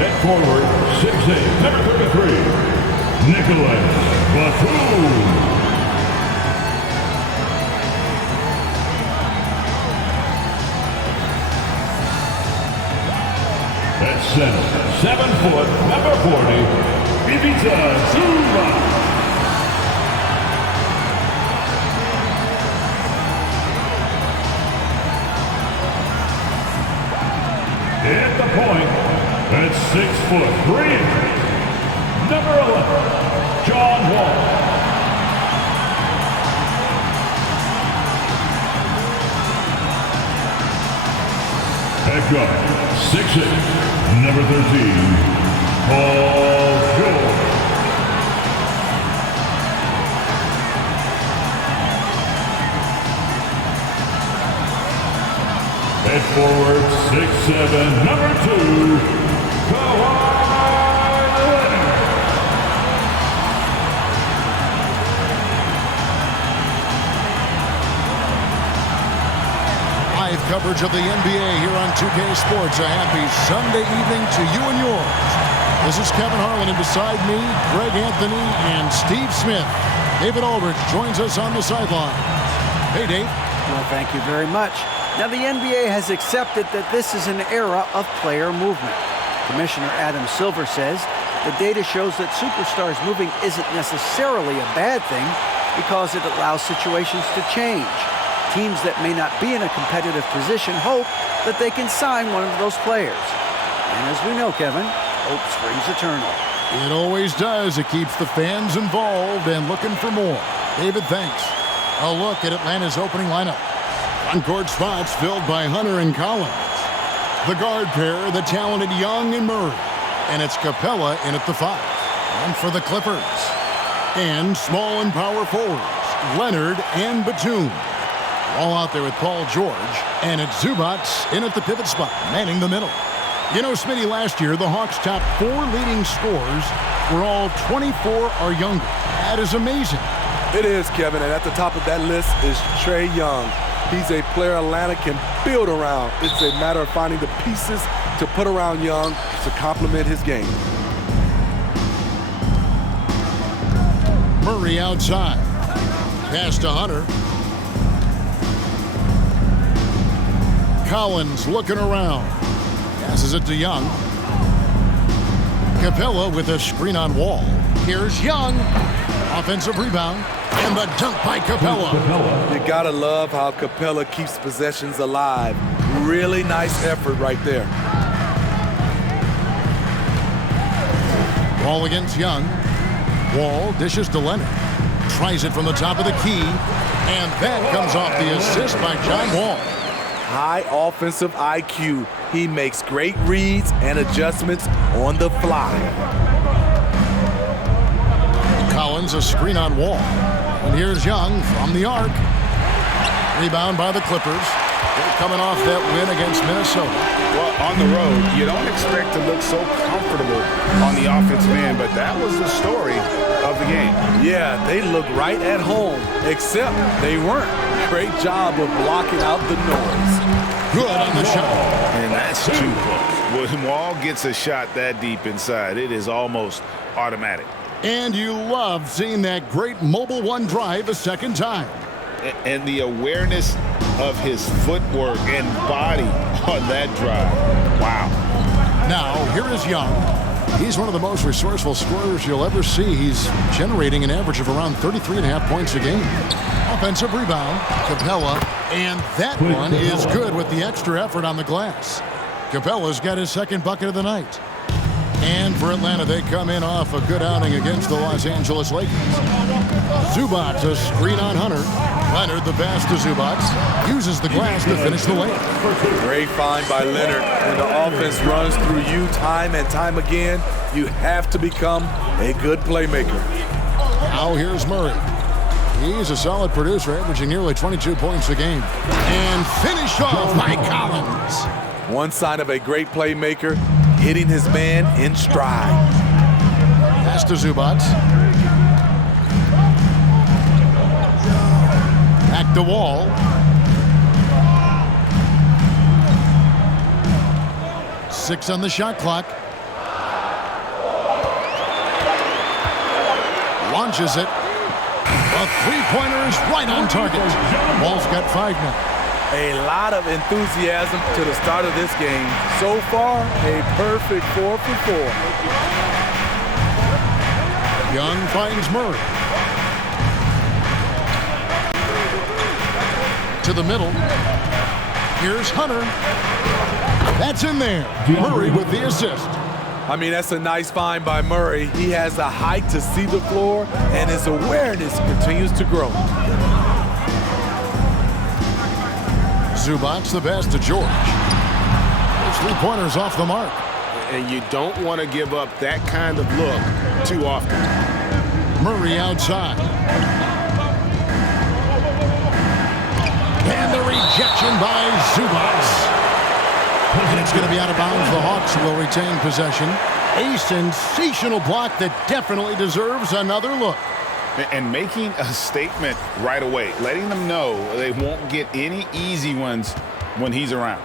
At forward, 6'8", number 33, Nicholas Batum. At center, 7 foot, number 40, Ivica Zubac. At the point, at 6'3", number 11, John Wall. At guard, 6'8", number 13, Paul George. At forward, 6'7", number 2, Kawhi Leonard. Live coverage of the NBA here on 2K Sports. A happy Sunday evening to you and yours. This is Kevin Harlan, and beside me, Greg Anthony and Steve Smith. David Aldridge joins us on the sideline. Hey, Dave. Well, thank you very much. Now, the NBA has accepted that this is an era of player movement. Commissioner Adam Silver says the data shows that superstars moving isn't necessarily a bad thing because it allows situations to change. Teams that may not be in a competitive position hope that they can sign one of those players. And as we know, Kevin, hope springs eternal. It always does. It keeps the fans involved and looking for more. David, thanks. A look at Atlanta's opening lineup. On-court spots filled by Hunter and Collins. The guard pair, the talented Young and Murray. And it's Capella in at the 5. And for the Clippers. And small and power forwards, Leonard and Batum. All out there with Paul George. And it's Zubac in at the pivot spot, manning the middle. You know, Smitty, last year, the Hawks' top 4 leading scorers were all 24 or younger. That is amazing. It is, Kevin, and at the top of that list is Trae Young. He's a player Atlanta can build around. It's a matter of finding the pieces to put around Young to complement his game. Murray outside. Pass to Hunter. Collins looking around. Passes it to Young. Capella with a screen on Wall. Here's Young. Offensive rebound. And the dunk by Capella. You gotta love how Capella keeps possessions alive. Really nice effort right there. Wall against Young. Wall dishes to Leonard. Tries it from the top of the key. And that comes off the assist by John Wall. High offensive IQ. He makes great reads and adjustments on the fly. Collins a screen on Wall. And here's Young from the arc. Rebound by the Clippers. They're coming off that win against Minnesota. Well, on the road, you don't expect to look so comfortable on the offensive end, but that was the story of the game. Yeah, they look right at home, except they weren't. Great job of blocking out the noise. Good on the shot. And that's too close. When Wall gets a shot that deep inside, it is almost automatic. And you love seeing that great mobile one drive a second time. And the awareness of his footwork and body on that drive. Wow. Now, here is Young. He's one of the most resourceful scorers you'll ever see. He's generating an average of around 33.5 points a game. Offensive rebound, Capella, and that one is good with the extra effort on the glass. Capella's got his second bucket of the night. And for Atlanta, they come in off a good outing against the Los Angeles Lakers. Zubac, a screen on Hunter. Leonard, the pass to Zubac, uses the glass to finish the layup. Great find by Leonard. When the offense runs through you time and time again, you have to become a good playmaker. Now here's Murray. He's a solid producer, averaging nearly 22 points a game. And finished off by Collins. One sign of a great playmaker, hitting his man in stride. Pass to Zubac. Back to Wall. Six on the shot clock. launches it. A three-pointer is right on target. Ball's got 5 now. A lot of enthusiasm to the start of this game. So far, a perfect 4 for 4. Young finds Murray. To the middle. Here's Hunter. That's in there. Murray with the assist. I mean, that's a nice find by Murray. He has the height to see the floor, and his awareness continues to grow. Zubac's the pass to George. His three-pointer's off the mark. And you don't want to give up that kind of look too often. Murray outside. And the rejection by Zubac. And it's going to be out of bounds. The Hawks will retain possession. A sensational block that definitely deserves another look. And making a statement right away, letting them know they won't get any easy ones when he's around.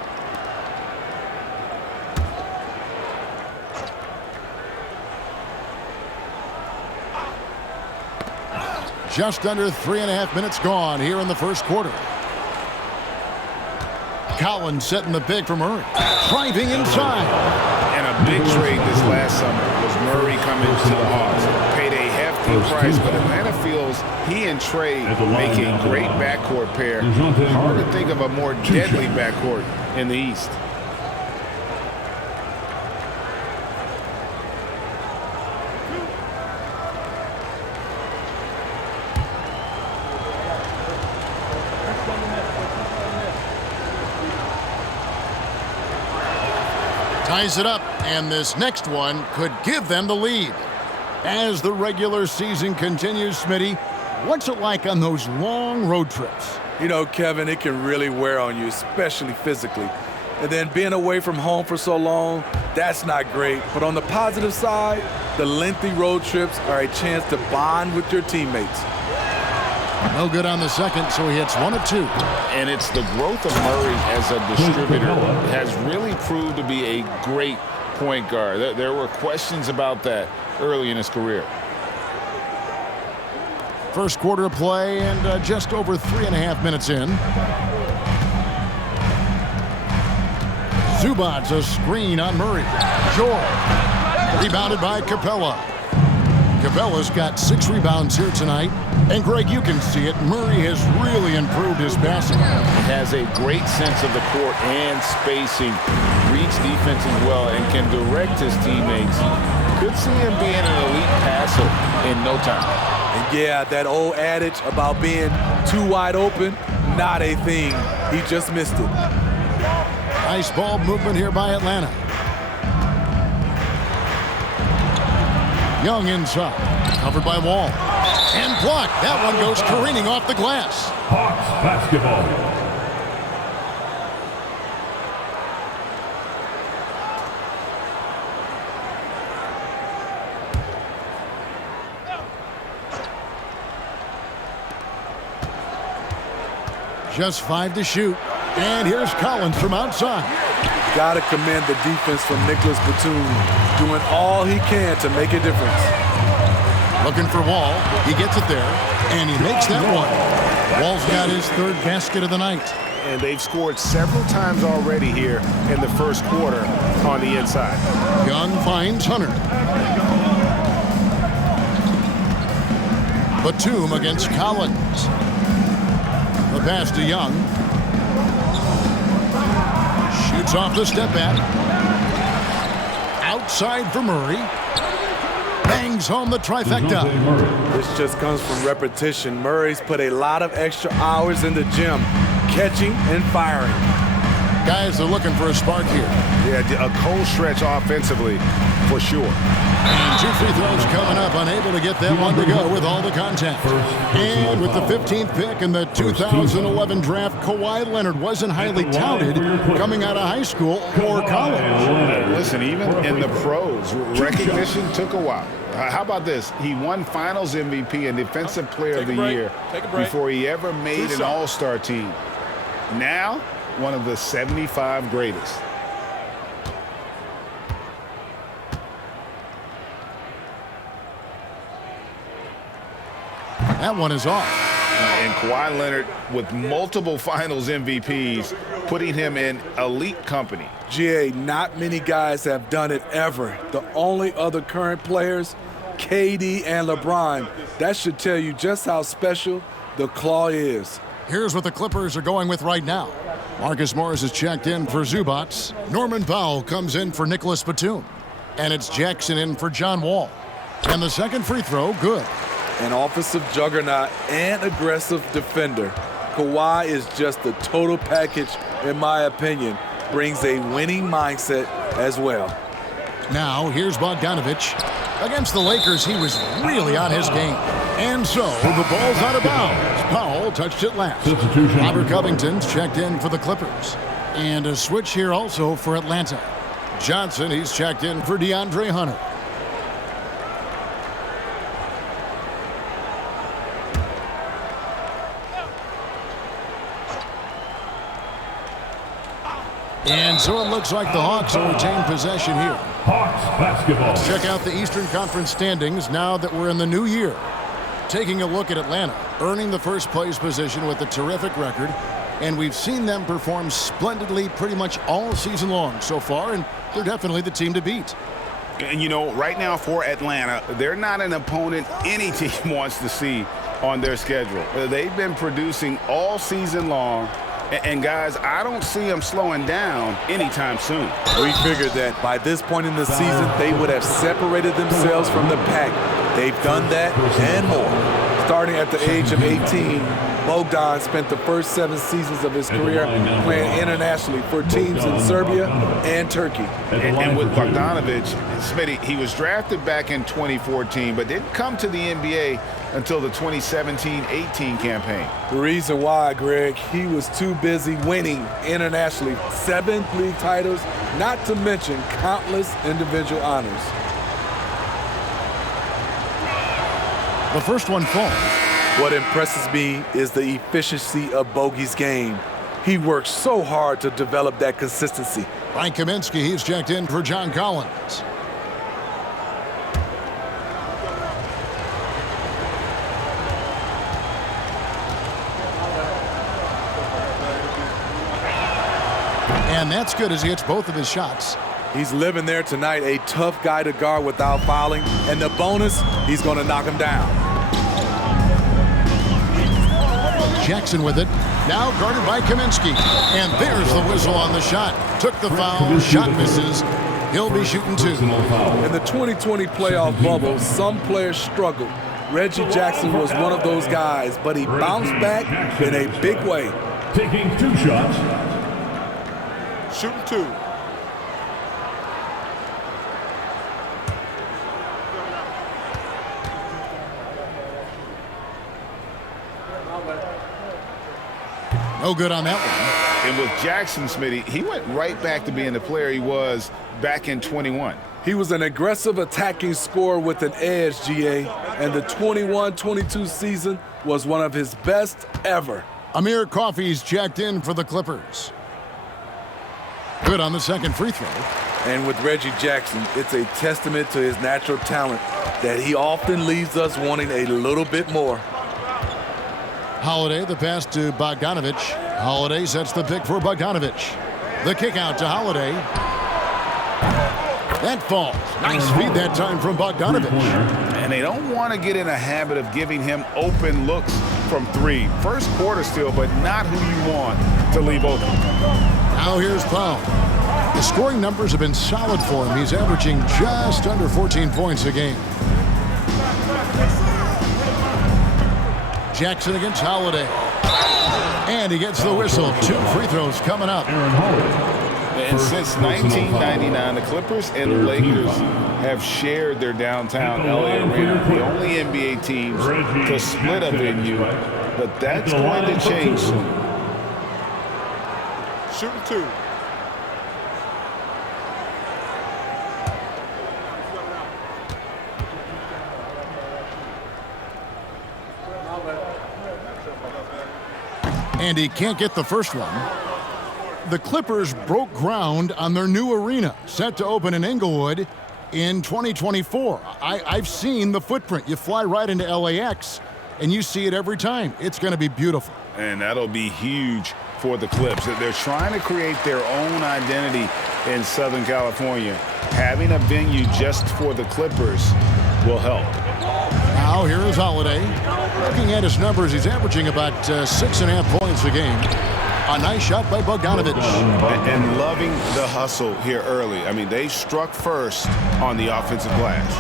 Just under 3.5 minutes gone here in the first quarter. Collins setting the pick for Murray. Driving inside. And a big trade this last summer was Murray coming to the Hawks. Paid a hefty price, but Atlanta feels he and Trey make a great backcourt pair. Hard to think of a more deadly backcourt in the East. Ties it up, and this next one could give them the lead. As the regular season continues, Smitty, what's it like on those long road trips? You know, Kevin, it can really wear on you, especially physically. And then being away from home for so long, that's not great. But on the positive side, the lengthy road trips are a chance to bond with your teammates. No good on the second, so he hits 1 of 2. And it's the growth of Murray as a distributor has really proved to be a great point guard. There were questions about that early in his career. First quarter of play and just over 3.5 minutes in. Zubac's a screen on Murray. George. Rebounded by Capella. Capella's got 6 rebounds here tonight. And, Greg, you can see it. Murray has really improved his passing. He has a great sense of the court and spacing. Reads defense as well and can direct his teammates. Could see him being an elite passer in no time. And, yeah, that old adage about being too wide open, not a thing. He just missed it. Nice ball movement here by Atlanta. Young inside. Covered by Wall. And blocked. That one goes careening off the glass. Hawks basketball. Just 5 to shoot. And here's Collins from outside. Got to commend the defense from Nicholas Batum, doing all he can to make a difference. Looking for Wall. He gets it there, and he makes that one. Wall's got his 3rd basket of the night. And they've scored several times already here in the first quarter on the inside. Young finds Hunter. Batum against Collins. The pass to Young. Shoots off the step back. Outside for Murray. Bangs home the trifecta. This just comes from repetition. Murray's put a lot of extra hours in the gym, catching and firing. Guys are looking for a spark here. Yeah, a cold stretch offensively, for sure. And 2 free throws coming up, unable to get that one to go with all the contact. And with the 15th pick in the 2011 draft, Kawhi Leonard wasn't highly touted coming out of high school or college. Listen, even in the pros, recognition took a while. How about this? He won Finals MVP and Defensive Player of the Year before he ever made an All-Star team. Now, one of the 75 greatest. That one is off. And Kawhi Leonard with multiple finals MVPs, putting him in elite company. GA, not many guys have done it ever. The only other current players, KD and LeBron. That should tell you just how special the claw is. Here's what the Clippers are going with right now. Marcus Morris is checked in for Zubats. Norman Powell comes in for Nicholas Batum. And it's Jackson in for John Wall. And the second free throw, good. An offensive juggernaut and aggressive defender. Kawhi is just the total package, in my opinion. Brings a winning mindset as well. Now, here's Bogdanovich. Against the Lakers, he was really on his game. And so, the ball's out of bounds. Powell touched it last. Substitution. Robert Covington's checked in for the Clippers. And a switch here also for Atlanta. Johnson, he's checked in for DeAndre Hunter. And so it looks like the Hawks will retain possession here. Hawks basketball. Check out the Eastern Conference standings now that we're in the new year. Taking a look at Atlanta, earning the first place position with a terrific record. And we've seen them perform splendidly pretty much all season long so far, and they're definitely the team to beat. And you know, right now for Atlanta, they're not an opponent any team wants to see on their schedule. They've been producing all season long. And guys, I don't see them slowing down anytime soon. We figured that by this point in the season, they would have separated themselves from the pack. They've done that and more. Starting at the age of 18, Bogdan spent the first 7 seasons of his career playing internationally for teams in Serbia and Turkey. And with Bogdanovich, Smitty, he was drafted back in 2014, but didn't come to the NBA until the 2017-18 campaign. The reason why, Greg, he was too busy winning internationally. 7 league titles, not to mention countless individual honors. The first one falls. What impresses me is the efficiency of Bogey's game. He works so hard to develop that consistency. Frank Kaminsky, he's checked in for John Collins. And that's good as he hits both of his shots. He's living there tonight, a tough guy to guard without fouling. And the bonus, he's going to knock him down. Jackson with it. Now guarded by Kaminsky. And there's the whistle on the shot. Took the foul. Shot misses. He'll be shooting 2. In the 2020 playoff bubble, some players struggled. Reggie Jackson was one of those guys, but he bounced back in a big way. Taking 2 shots. Shooting 2. No good on that one. And with Jackson, Smitty, he went right back to being the player he was back in 21. He was an aggressive attacking scorer with an edge, GA, and the 21-22 season was one of his best ever. Amir Coffey's checked in for the Clippers. Good on the second free throw. And with Reggie Jackson, it's a testament to his natural talent that he often leaves us wanting a little bit more. Holiday, the pass to Bogdanovich. Holiday sets the pick for Bogdanovich. The kick out to Holiday. That falls. Nice feed that time from Bogdanovich. And they don't want to get in a habit of giving him open looks from 3. First quarter still, but not who you want to leave open. Now here's Powell. The scoring numbers have been solid for him. He's averaging just under 14 points a game. Jackson against Holiday. And he gets the whistle. 2 free throws coming up. And since 1999, the Clippers and the Lakers have shared their downtown LA arena, the only NBA teams to split a venue, but that's going to change soon. Shooting 2. And he can't get the first one. The Clippers broke ground on their new arena, set to open in Inglewood in 2024. I've seen the footprint. You fly right into LAX. and you see it every time. It's going to be beautiful. And that'll be huge for the Clips. They're trying to create their own identity in Southern California. Having a venue just for the Clippers will help. Now here is Holiday. Looking at his numbers, he's averaging about 6.5 points a game. A nice shot by Bogdanovic. And loving the hustle here early. I mean, they struck first on the offensive glass.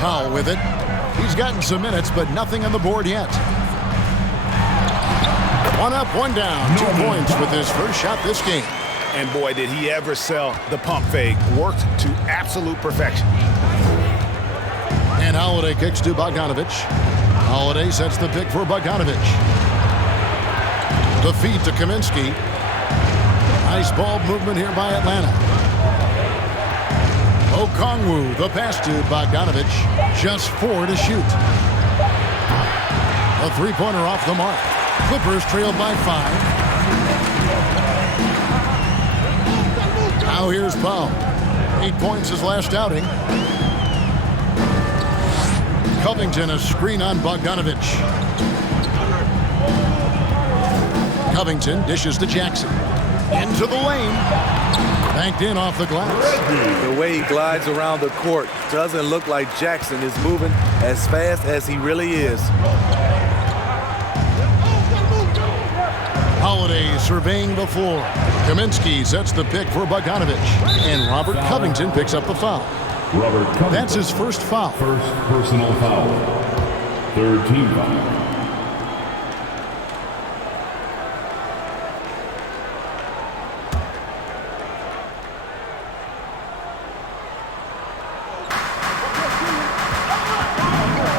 Powell with it. He's gotten some minutes, but nothing on the board yet. One up, one down. 2 points with his first shot this game. And boy, did he ever sell the pump fake. Worked to absolute perfection. And Holiday kicks to Bogdanovic. Holiday sets the pick for Bogdanovic. The feed to Kaminsky. Nice ball movement here by Atlanta. Okongwu, the pass to Bogdanovic. Just 4 to shoot. A three-pointer off the mark. Clippers trailed by 5. Now here's Powell. 8 points his last outing. Covington, a screen on Bogdanovic. Covington dishes to Jackson. Into the lane. Banked in off the glass. The way he glides around the court doesn't look like Jackson is moving as fast as he really is. Holiday surveying the floor. Kaminsky sets the pick for Bogdanovic. And Robert Covington picks up the foul. Robert Covington. That's his first foul. First personal foul. Third team foul.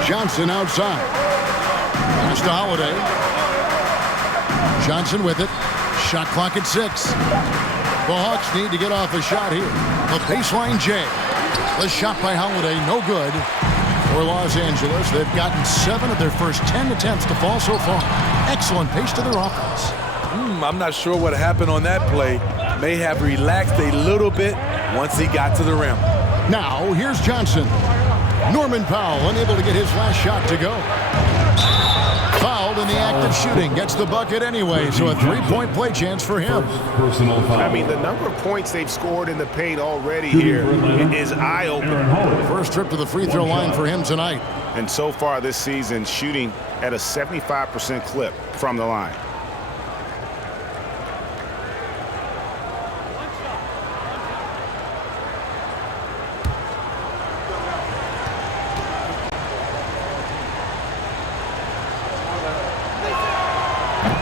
Johnson outside. Pass to Holiday. Johnson with it. Shot clock at 6. The Hawks need to get off a shot here. The baseline J. The shot by Holiday, no good. For Los Angeles, they've gotten 7 of their first 10 attempts to fall so far. Excellent pace to their offense. I'm not sure what happened on that play. May have relaxed a little bit once he got to the rim. Now, here's Johnson. Norman Powell unable to get his last shot to go. Fouled in the act of shooting. Gets the bucket anyway, so a 3-point play chance for him. Personal foul. I mean, the number of points they've scored in the paint already here is eye-opening. First trip to the free throw line for him tonight. And so far this season, shooting at a 75% clip from the line.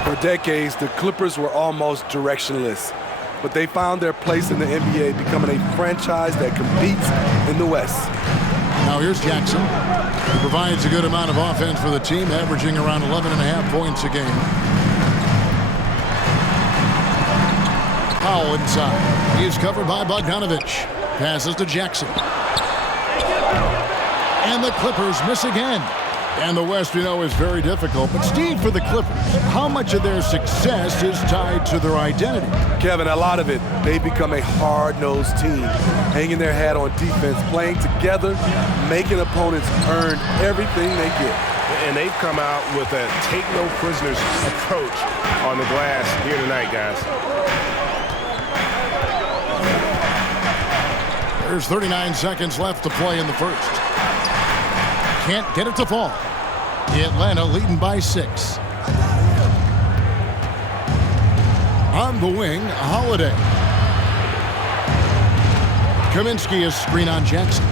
For decades, the Clippers were almost directionless, but they found their place in the NBA, becoming a franchise that competes in the West. Now here's Jackson. He provides a good amount of offense for the team, averaging around 11.5 points a game. Powell inside. He is covered by Bogdanovic. Passes to Jackson. And the Clippers miss again. And the West, we know, is very difficult. But Steve, for the Clippers, how much of their success is tied to their identity? Kevin, a lot of it. They've become a hard-nosed team, hanging their hat on defense, playing together, making opponents earn everything they get. And they've come out with a take-no-prisoners approach on the glass here tonight, guys. There's 39 seconds left to play in the first. Can't get it to fall. Atlanta leading by 6. On the wing, Holiday. Kaminsky is screen on Jackson.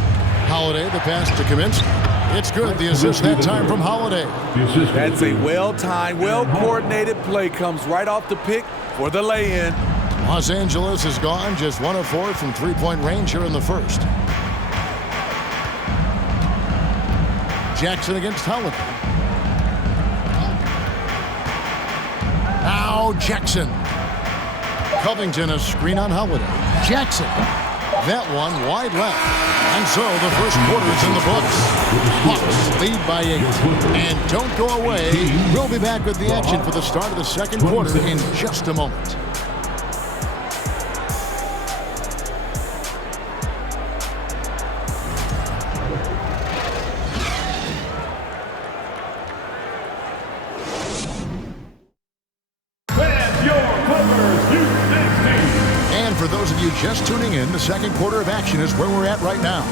Holiday, the pass to Kaminsky. It's good. The assist that time from Holiday. That's a well-timed, well-coordinated play. Comes right off the pick for the lay-in. Los Angeles is gone. Just 1 of 4 from three-point range here in the first. Jackson against Holiday. Now Jackson. Covington, a screen on Holiday. Jackson. That one wide left. And so the first quarter's in the books. Hawks lead by 8. And don't go away. We'll be back with the action for the start of the second quarter in just a moment. For those of you just tuning in, the second quarter of action is where we're at right now.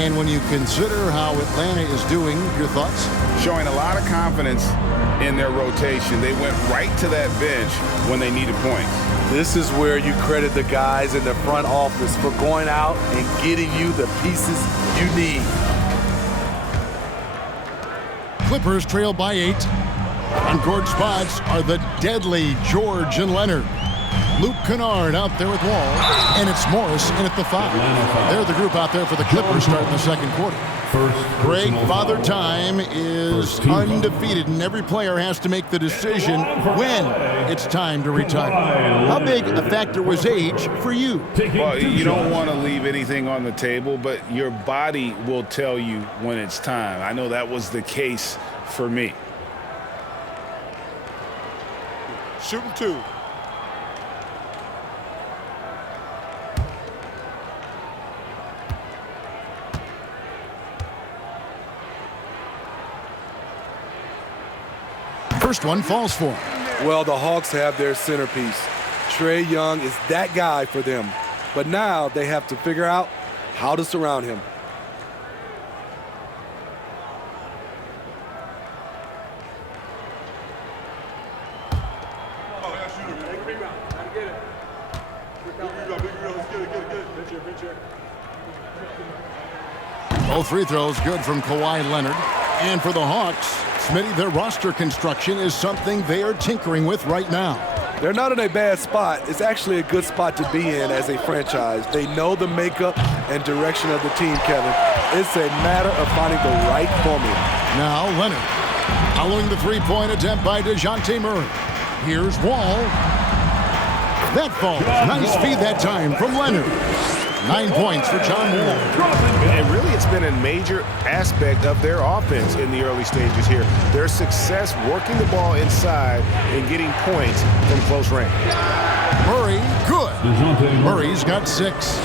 And when you consider how Atlanta is doing, your thoughts? Showing a lot of confidence in their rotation. They went right to that bench when they needed points. This is where you credit the guys in the front office for going out and getting you the pieces you need. Clippers trail by 8. On court spots are the deadly George and Leonard. Luke Kennard out there with Wall, and it's Morris in at the 5. They're the group out there for the Clippers starting the second quarter. Greg Father Time is undefeated, and every player has to make the decision when it's time to retire. How big a factor was age for you? Well, you don't want to leave anything on the table, but your body will tell you when it's time. I know that was the case for me. Shooting 2. First one falls for him. Well, the Hawks have their centerpiece. Trae Young is that guy for them. But now they have to figure out how to surround him. Both free throws good from Kawhi Leonard. And for the Hawks, Smitty, their roster construction is something they are tinkering with right now. They're not in a bad spot. It's actually a good spot to be in as a franchise. They know the makeup and direction of the team, Kevin. It's a matter of finding the right formula. Now Leonard, following the three-point attempt by DeJounte Murray. Here's Wall. That falls. Nice feed that time from Leonard. 9 points for John Wall. And really, it's been a major aspect of their offense in the early stages here. Their success working the ball inside and getting points from close range. Murray, good. Murray's got 6.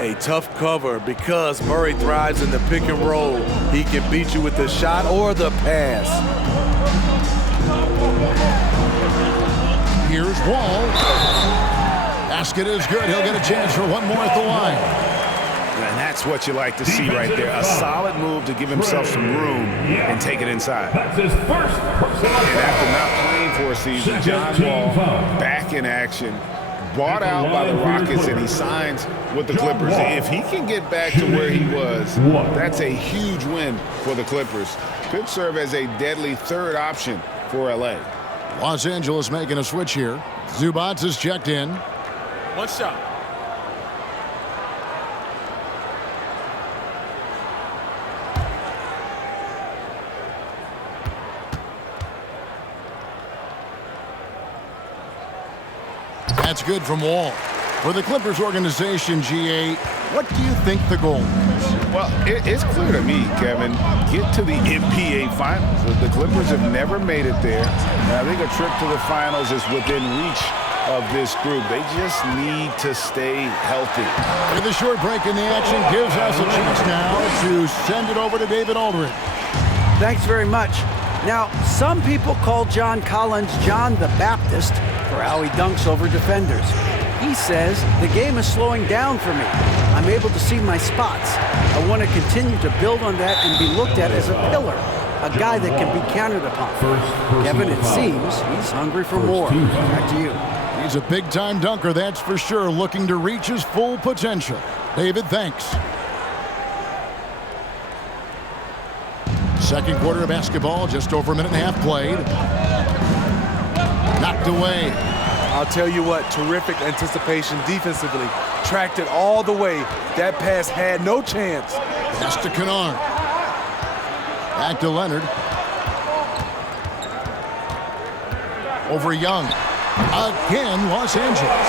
A tough cover because Murray thrives in the pick and roll. He can beat you with the shot or the pass. Here's Wall. Basket is good. He'll get a chance for one more at the line. And that's what you like to see right there. A solid move to give himself some room and take it inside. That's his first personal And after not playing for a season, John Wall back in action. Bought out by the Rockets, and he signs with the Clippers. If he can get back to where he was, that's a huge win for the Clippers. Could serve as a deadly third option for L.A. Los Angeles making a switch here. Zubats is checked in. One shot. That's good from Wall. For the Clippers organization, GA, what do you think the goal is? Well, it's clear to me, Kevin, get to the NBA Finals. The Clippers have never made it there. And I think a trip to the Finals is within reach of this group. They just need to stay healthy. With a short break in the action gives us a chance now to send it over to David Aldridge. Thanks very much. Now, some people call John Collins John the Baptist for how he dunks over defenders. He says, the game is slowing down for me. I'm able to see my spots. I want to continue to build on that and be looked at as a pillar, a guy that can be counted upon. Kevin, it seems he's hungry for more. Back to you. He's a big-time dunker, that's for sure, looking to reach his full potential. David, thanks. Second quarter of basketball, just over a minute and a half played. Knocked away. I'll tell you what, terrific anticipation defensively. Tracked it all the way. That pass had no chance. Pass to Kennard. Back to Leonard. Over Young. Again, Los Angeles.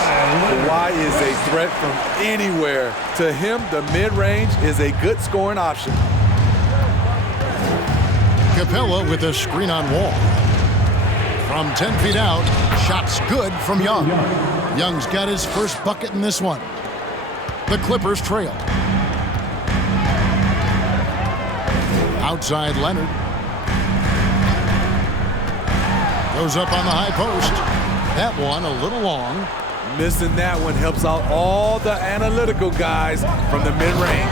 Kawhi is a threat from anywhere. To him, the mid-range is a good scoring option. Capella with a screen on Wall. From 10 feet out, shots good from Young. Young's got his first bucket in this one. The Clippers trail. Outside Leonard. Goes up on the high post. That one a little long. Missing that one helps out all the analytical guys from the mid-range.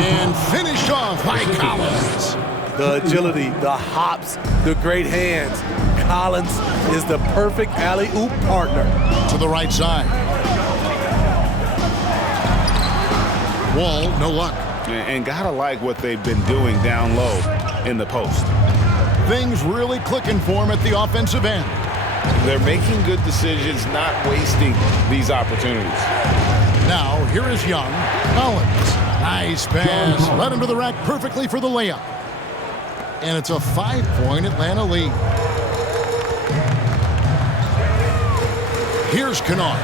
And finished off by Collins. The agility, the hops, the great hands. Collins is the perfect alley-oop partner. To the right side. Wall, no luck. And gotta like what they've been doing down low in the post. Things really clicking for him at the offensive end. They're making good decisions, not wasting these opportunities. Now, here is Young. Collins. Nice pass. Led him to the rack perfectly for the layup. And it's a 5-point Atlanta lead. Here's Kennard.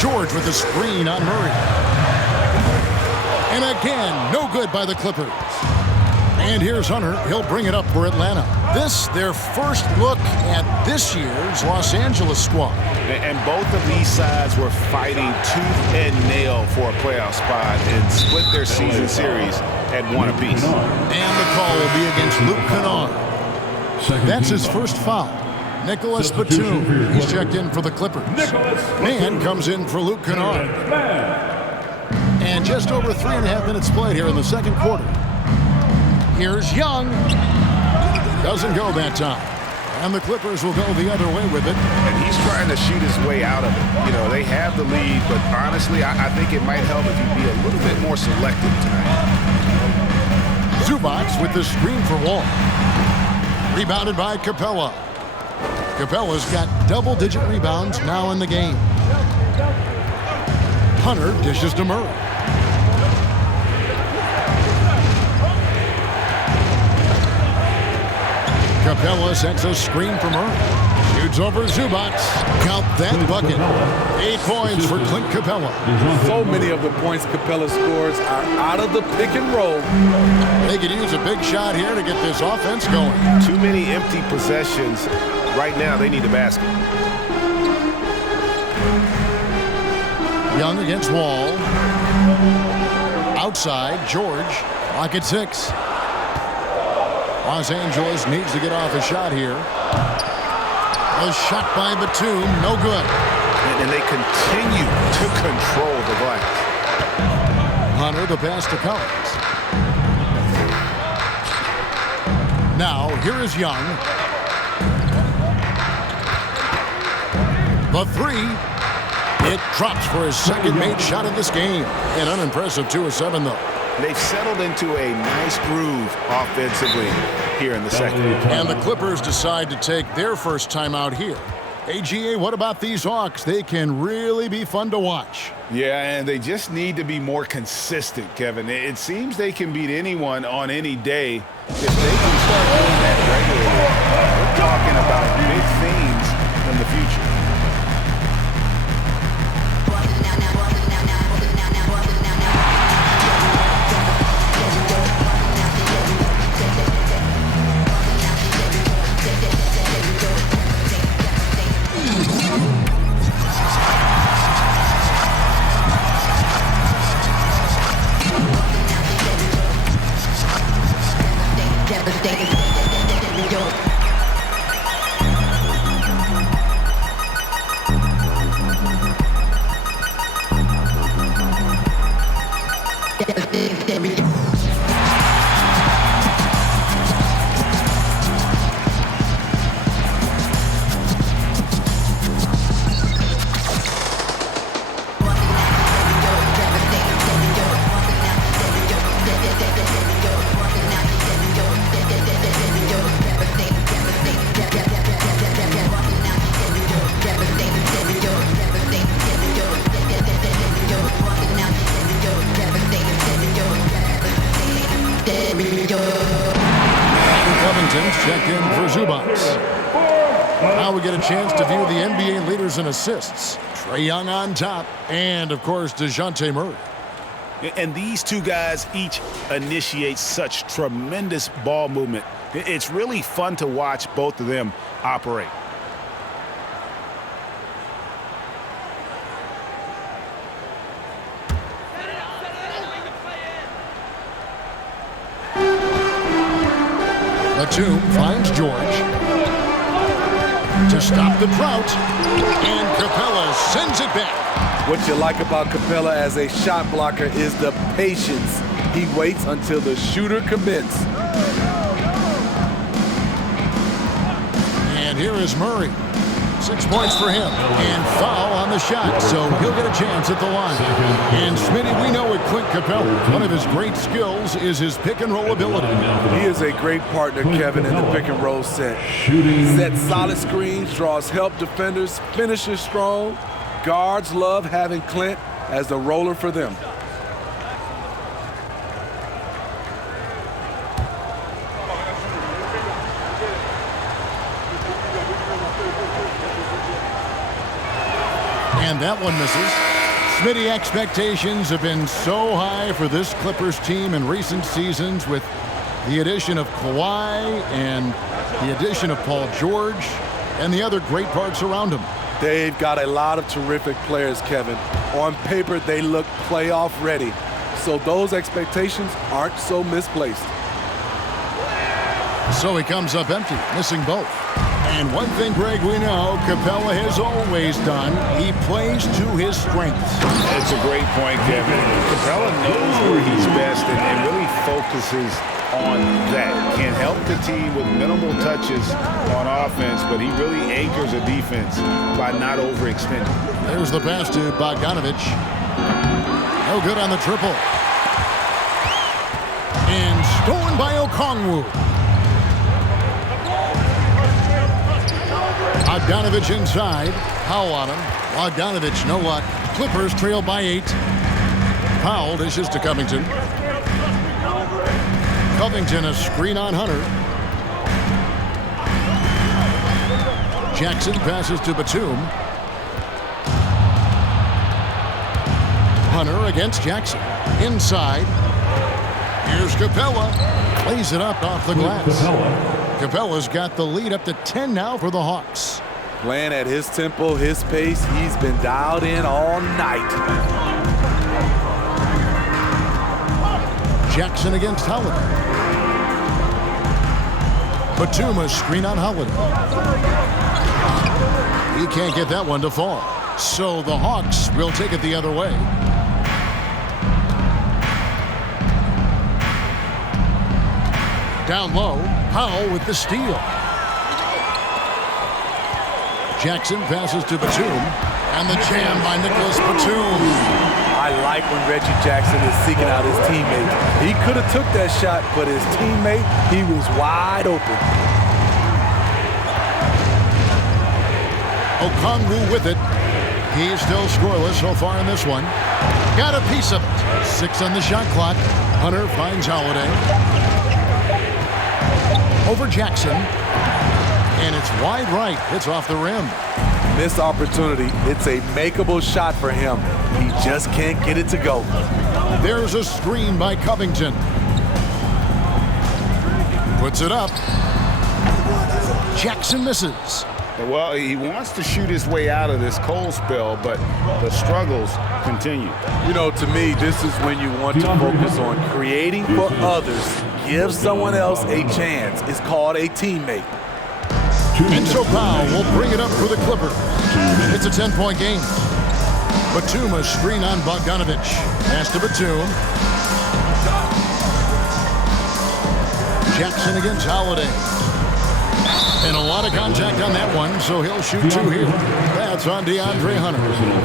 George with the screen on Murray. And again, no good by the Clippers. And here's Hunter. He'll bring it up for Atlanta. This, their first look at this year's Los Angeles squad. And both of these sides were fighting tooth and nail for a playoff spot and split their season series at one apiece. And the call will be against Luke Kennard. That's his first foul. Nicholas Batum. He's checked in for the Clippers. Man comes in for Luke Kennard. And just over 3.5 minutes played here in the second quarter. Here's Young. Doesn't go that time. And the Clippers will go the other way with it. And he's trying to shoot his way out of it. You know, they have the lead, but honestly, I think it might help if he'd be a little bit more selective tonight. Zubac with the screen for Wall. Rebounded by Capella. Capella's got double-digit rebounds now in the game. Hunter dishes to Murray. Capella sets a screen for Murray. Shoots over Zubac. Count that bucket. 8 points for Clint Capella. So many of the points Capella scores are out of the pick and roll. They could use a big shot here to get this offense going. Too many empty possessions. Right now, they need a basket. Young against Wall. Outside, George. Clock at 6. Los Angeles needs to get off a shot here. A shot by Batum, no good. And they continue to control the glass. Hunter, the pass to Collins. Now, here is Young. The three. It drops for his second made shot of this game. An unimpressive 2 of 7, though. They've settled into a nice groove offensively here in the second. And the Clippers decide to take their first time out here. AGA, what about these Hawks? They can really be fun to watch. Yeah, and they just need to be more consistent, Kevin. It seems they can beat anyone on any day. If they can start doing that regularly, we're talking about big things in the future. Checked in for Zubac. Now we get a chance to view the NBA leaders in assists. Trae Young on top, and of course DeJounte Murray. And these two guys each initiate such tremendous ball movement. It's really fun to watch both of them operate. Batum finds George. to stop the drought. And Capella sends it back. What you like about Capella as a shot blocker is the patience. He waits until the shooter commits. And here is Murray. 6 points for him. And foul on the shot, so he'll get a chance at the line. And Smitty, we know with Clint Capella, one of his great skills is his pick and roll ability. He is a great partner, Kevin, in the pick and roll set. Sets solid screens, draws help defenders, finishes strong. Guards love having Clint as the roller for them. And that one misses. Smitty, expectations have been so high for this Clippers team in recent seasons with the addition of Kawhi and the addition of Paul George and the other great parts around him. They've got a lot of terrific players, Kevin. On paper, they look playoff ready. So those expectations aren't so misplaced. So he comes up empty, missing both. And one thing, Greg, we know Capella has always done, he plays to his strengths. It's a great point, Kevin. Capella knows where he's best and really focuses on that. Can help the team with minimal touches on offense, but he really anchors a defense by not overextending. There's the pass to Bogdanovich. No good on the triple. And stolen by Okongwu. Bogdanovich inside. Powell on him. Bogdanovich, no luck. Clippers trail by 8. Powell dishes to Covington. Covington a screen on Hunter. Jackson passes to Batum. Hunter against Jackson. Inside. Here's Capella. Plays it up off the glass. Capella's got the lead up to 10 now for the Hawks. Playing at his tempo, his pace, he's been dialed in all night. Jackson against Holiday. Batum a screen on Holiday. He can't get that one to fall. So the Hawks will take it the other way. Down low, Powell with the steal. Jackson passes to Batum, and the jam by Nicholas Batum. I like when Reggie Jackson is seeking out his teammate. He could have took that shot, but his teammate, he was wide open. Okongwu with it. He's still scoreless so far in this one. Got a piece of it. 6 on the shot clock. Hunter finds Holiday. Over Jackson. And it's wide right. It's off the rim. Missed opportunity. It's a makeable shot for him. He just can't get it to go. There's a screen by Covington. Puts it up. Jackson misses. Well, he wants to shoot his way out of this cold spell, but the struggles continue. You know, to me, this is when you want to focus on creating for others. Give someone else a chance. It's called a teammate. And so Powell will bring it up for the Clippers. It's a 10-point game. Batum a screen on Bogdanovich. Pass to Batum. Jackson against Holiday. And a lot of contact on that one, so he'll shoot 2 here. That's on DeAndre Hunter.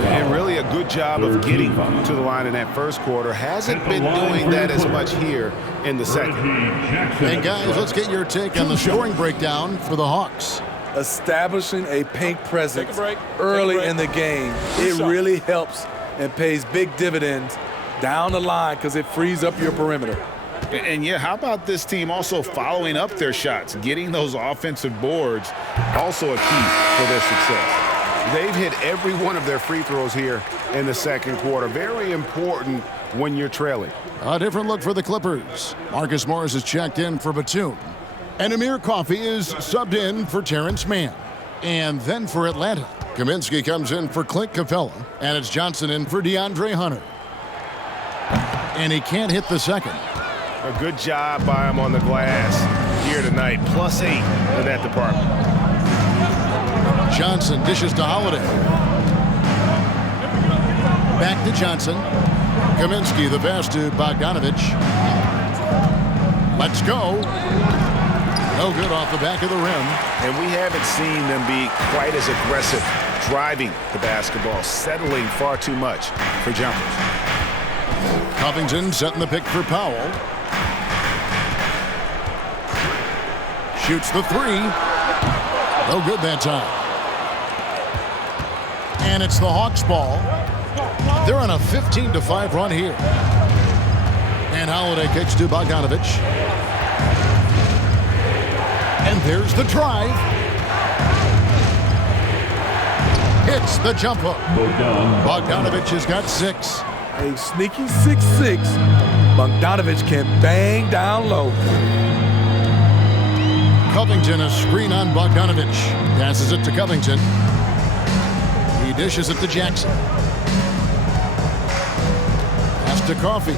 And really a good job of getting to the line in that first quarter. Hasn't been doing that as much here in the second. And guys, let's get your take on the scoring breakdown for the Hawks. Establishing a paint presence early in the game, it really helps and pays big dividends down the line because it frees up your perimeter. And yeah, how about this team also following up their shots, getting those offensive boards, also a key for their success. They've hit every one of their free throws here in the second quarter. Very important when you're trailing. A different look for the Clippers. Marcus Morris is checked in for Batum. And Amir Coffey is subbed in for Terrence Mann. And then for Atlanta, Kaminsky comes in for Clint Capella. And it's Johnson in for DeAndre Hunter. And he can't hit the second. A good job by him on the glass here tonight. +8 in that department. Johnson dishes to Holiday. Back to Johnson. Kaminsky, the pass to Bogdanovich. Let's go. No good off the back of the rim. And we haven't seen them be quite as aggressive driving the basketball, settling far too much for jumpers. Covington setting the pick for Powell. Shoots the three. No good that time. And it's the Hawks ball. They're on a 15-5 run here. And Holiday kicks to Bogdanovich. And there's the drive. Hits the jump hook. Bogdanovich has got 6. A sneaky 6'6". Bogdanovich can bang down low. Covington, a screen on Bogdanovich. Passes it to Covington. He dishes it to Jackson. Pass to Coffey.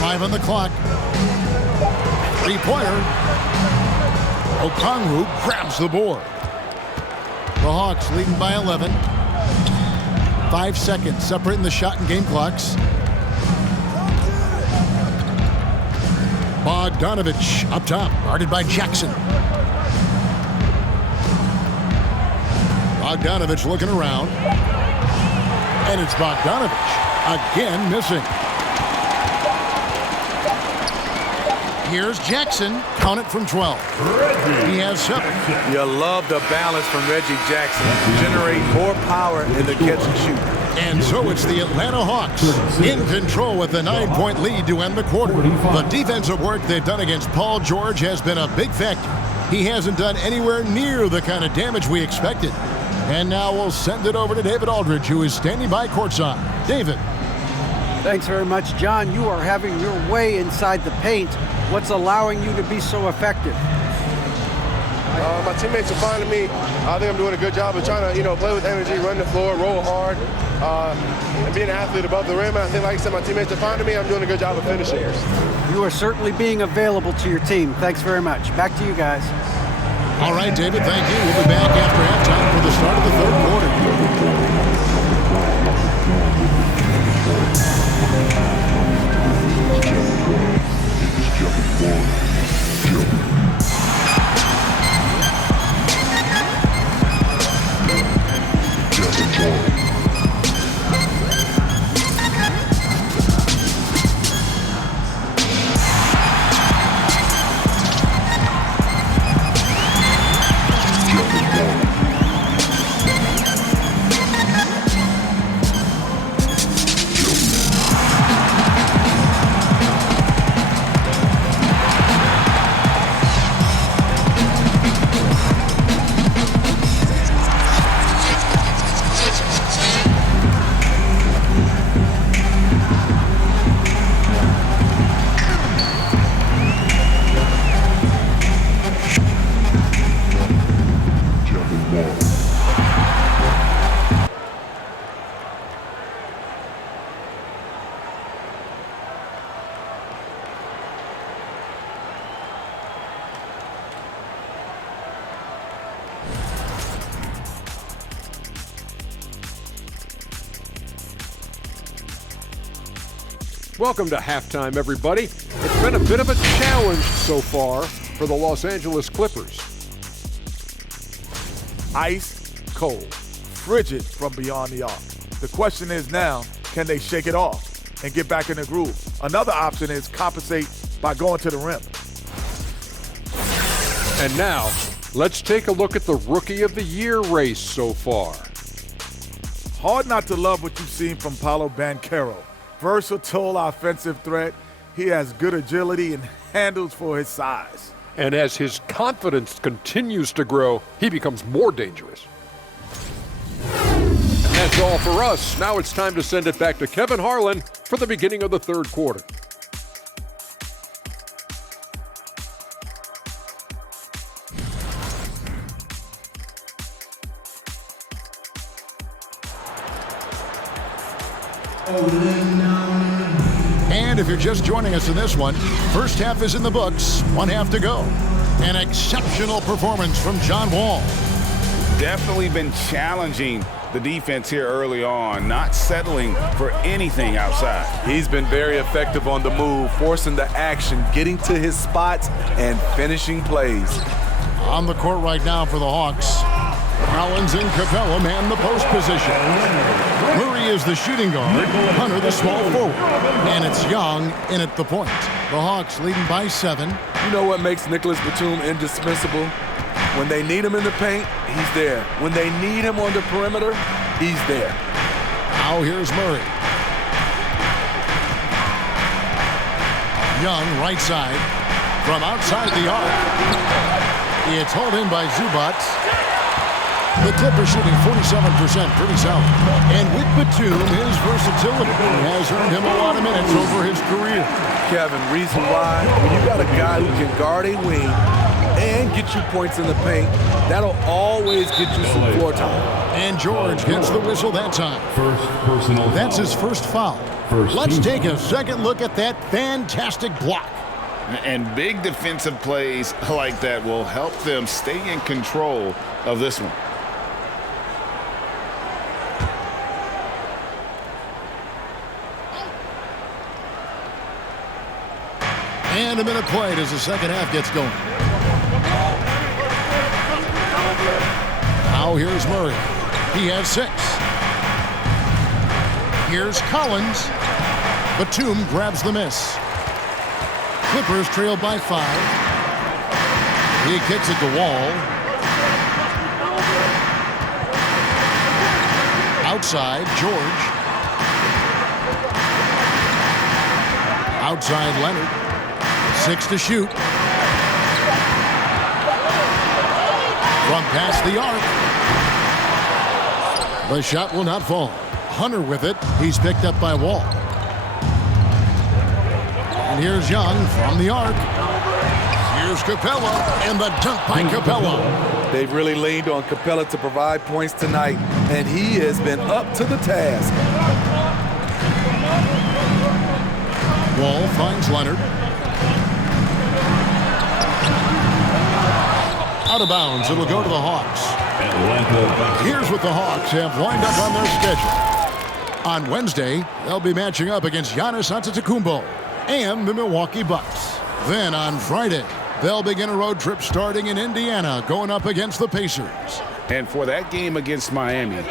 5 on the clock. 3-pointer. Okongwu grabs the board. The Hawks leading by 11. 5 seconds separating the shot and game clocks. Bogdanovich up top, guarded by Jackson. Bogdanovich looking around. And it's Bogdanovich again missing. Here's Jackson. Count it from 12. He has 7. You love the balance from Reggie Jackson. Generate more power in the catch and shoot. And so it's the Atlanta Hawks in control with a 9-point lead to end the quarter. The defensive work they've done against Paul George has been a big factor. He hasn't done anywhere near the kind of damage we expected. And now we'll send it over to David Aldridge, who is standing by courtside. David. Thanks very much, John. You are having your way inside the paint. What's allowing you to be so effective? My teammates are finding me. I think I'm doing a good job of trying to, play with energy, run the floor, roll hard, and be an athlete above the rim. And I think, like I said, my teammates are finding me. I'm doing a good job of finishing. You are certainly being available to your team. Thanks very much. Back to you guys. All right, David, thank you. We'll be back after halftime for the start of the third quarter. Welcome to halftime, everybody. It's been a bit of a challenge so far for the Los Angeles Clippers. Ice cold, frigid from beyond the arc. The question is now, can they shake it off and get back in the groove? Another option is compensate by going to the rim. And now, let's take a look at the Rookie of the Year race so far. Hard not to love what you've seen from Paolo Banchero. Versatile offensive threat. He has good agility and handles for his size. And as his confidence continues to grow, he becomes more dangerous. And that's all for us. Now it's time to send it back to Kevin Harlan for the beginning of the third quarter. And if you're just joining us in this one, first half is in the books, 1 half to go. An exceptional performance from John Wall. definitely been challenging the defense here early on, not settling for anything outside. He's been very effective on the move, forcing the action, getting to his spots, and finishing plays. On the court right now for the Hawks, Collins and Capella man the post position. Murray is the shooting guard, Hunter the small forward, and it's Young in at the point. The Hawks leading by 7. You know what makes Nicholas Batum indispensable? When they need him in the paint, he's there. When they need him on the perimeter, he's there. Now here's Murray. Young right side from outside the arc. It's hauled in by Zubac. The Clippers shooting 47%, pretty solid. And with Batum, his versatility has earned him a lot of minutes over his career. Kevin, reason why, when you got a guy who can guard a wing and get you points in the paint, that'll always get you some floor time. And George gets the whistle that time. First personal foul. That's his first foul. Let's take a second look at that fantastic block. And big defensive plays like that will help them stay in control of this one. And a minute played as the second half gets going. Now here's Murray. He has 6. Here's Collins. Batum grabs the miss. Clippers trail by 5. He kicks at the wall. Outside, George. Outside, Leonard. 6 to shoot. From past the arc. The shot will not fall. Hunter with it. He's picked up by Wall. And here's Young from the arc. Here's Capella, and the dunk by Capella. They've really leaned on Capella to provide points tonight, and he has been up to the task. Wall finds Leonard. Out of bounds, it'll go to the Hawks. Here's what the Hawks have lined up on their schedule. On Wednesday, they'll be matching up against Giannis Antetokounmpo and the Milwaukee Bucks. Then on Friday, they'll begin a road trip starting in Indiana, going up against the Pacers. And for that game against Miami,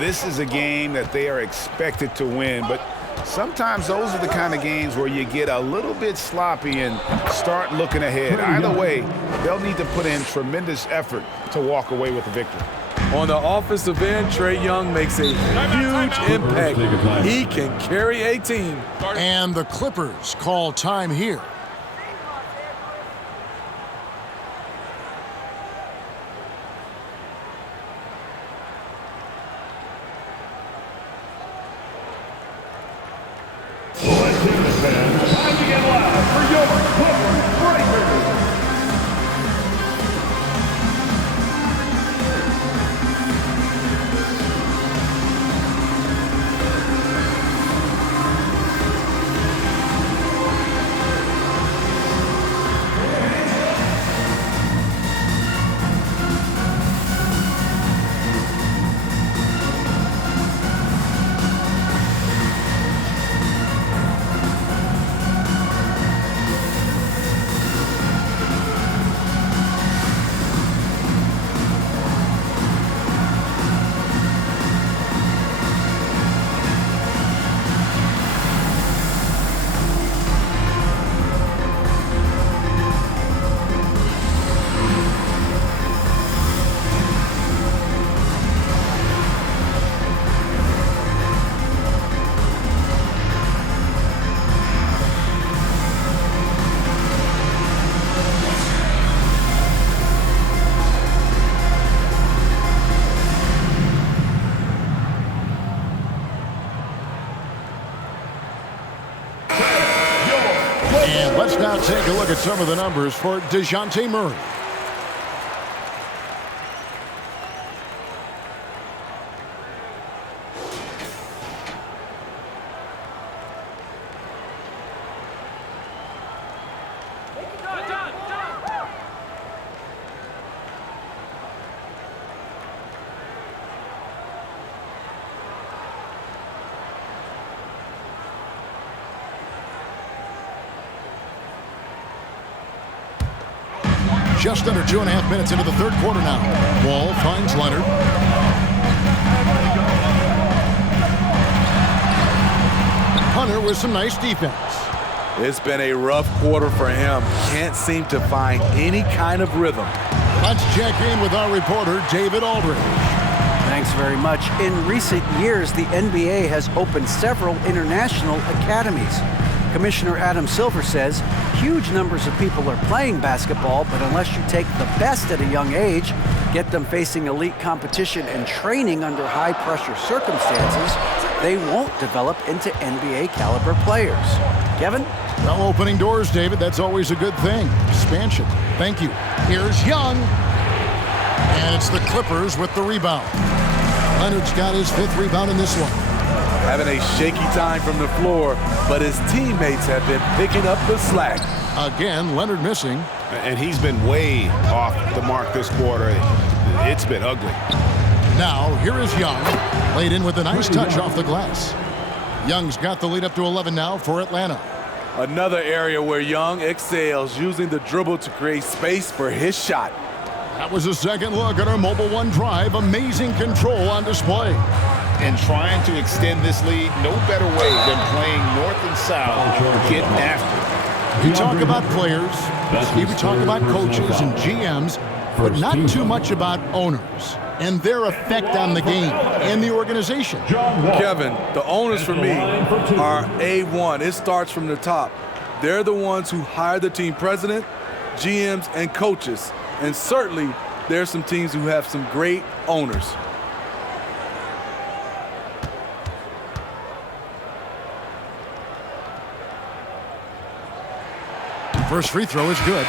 this is a game that they are expected to win, but sometimes those are the kind of games where you get a little bit sloppy and start looking ahead. Either way, they'll need to put in tremendous effort to walk away with the victory. On the offensive end, Trae Young makes a huge impact. He can carry a team. And the Clippers call time here. Time to get loud for your Clippers Breakers. And let's now take a look at some of the numbers for DeJounte Murray. just under 2.5 minutes into the third quarter now. Wall finds Leonard. Hunter with some nice defense. It's been a rough quarter for him. Can't seem to find any kind of rhythm. Let's check in with our reporter, David Aldridge. Thanks very much. In recent years, the NBA has opened several international academies. Commissioner Adam Silver says huge numbers of people are playing basketball, but unless you take the best at a young age, get them facing elite competition and training under high-pressure circumstances, they won't develop into NBA-caliber players. Kevin? Well, opening doors, David, that's always a good thing. Expansion. Thank you. Here's Young. And it's the Clippers with the rebound. Leonard's got his 5th rebound in this one. Having a shaky time from the floor, but his teammates have been picking up the slack. Again, Leonard missing. And he's been way off the mark this quarter. It's been ugly. Now, here is Young. Laid in with a nice touch off the glass. Young's got the lead up to 11 now for Atlanta. Another area where Young excels, using the dribble to create space for his shot. That was a second look at our Mobile One drive. Amazing control on display. And trying to extend this lead, no better way than playing north and south, getting after it. You talk about players, we talk about coaches and GMs, but not too much about owners and their effect on the game and the organization. Kevin, the owners for me are A1. It starts from the top. They're the ones who hire the team president, GMs, and coaches. And certainly, there's some teams who have some great owners. First free throw is good.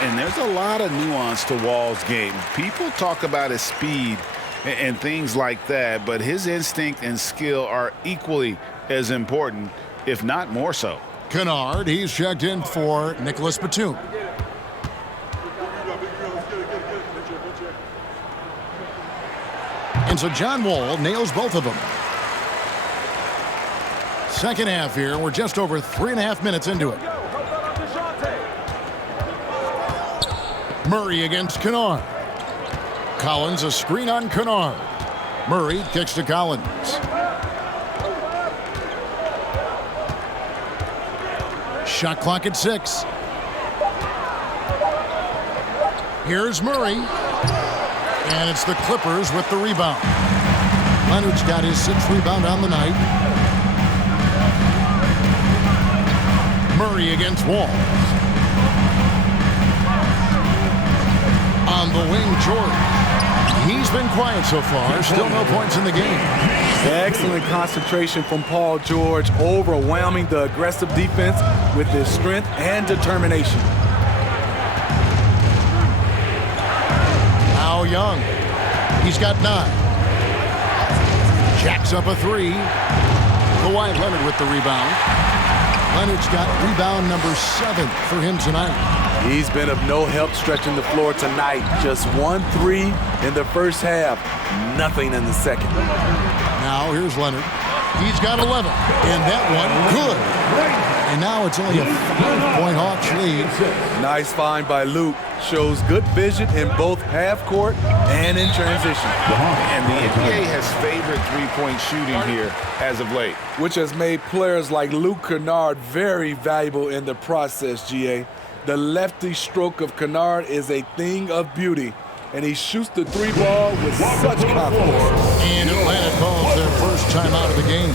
And there's a lot of nuance to Wall's game. People talk about his speed and things like that, but his instinct and skill are equally as important, if not more so. Kennard, he's checked in for Nicholas Batum. And so John Wall nails both of them. Second half here. We're just over 3.5 minutes into it. Murray against Kennard. Collins, a screen on Kennard. Murray kicks to Collins. Shot clock at 6. Here's Murray. And it's the Clippers with the rebound. Leonard's got his 6th rebound on the night. Murray against Wall. On the wing, George. He's been quiet so far. Still no points in the game. Excellent concentration from Paul George, overwhelming the aggressive defense with his strength and determination. Now Young. He's got 9. Jacks up a 3. Kawhi Leonard with the rebound. Leonard's got rebound number 7 for him tonight. He's been of no help stretching the floor tonight. Just 1 3 in the first half. Nothing in the second. Now here's Leonard. He's got 11. And that one, good. And now it's only a 5-point Hawks lead. Nice find by Luke. Shows good vision in both half court and in transition. And the NBA has favored three-point shooting here as of late, which has made players like Luke Kennard very valuable in the process, GA. The lefty stroke of Kennard is a thing of beauty, and he shoots the 3 ball with such confidence. And Atlanta calls their first time out of the game.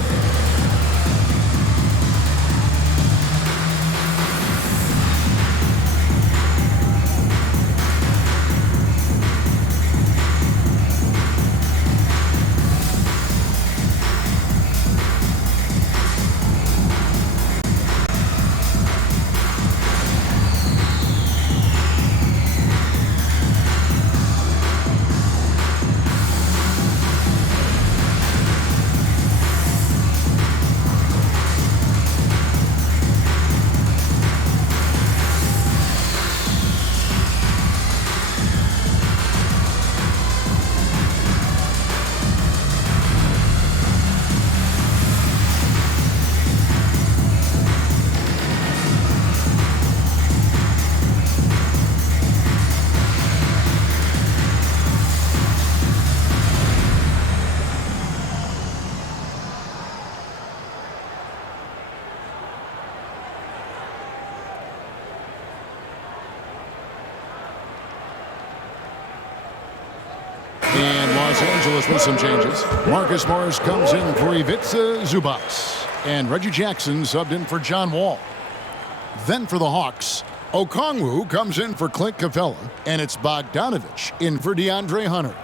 Los Angeles with some changes. Marcus Morris comes in for Ivica Zubats. And Reggie Jackson subbed in for John Wall. Then for the Hawks, Okongwu comes in for Clint Capella. And it's Bogdanovich in for DeAndre Hunter.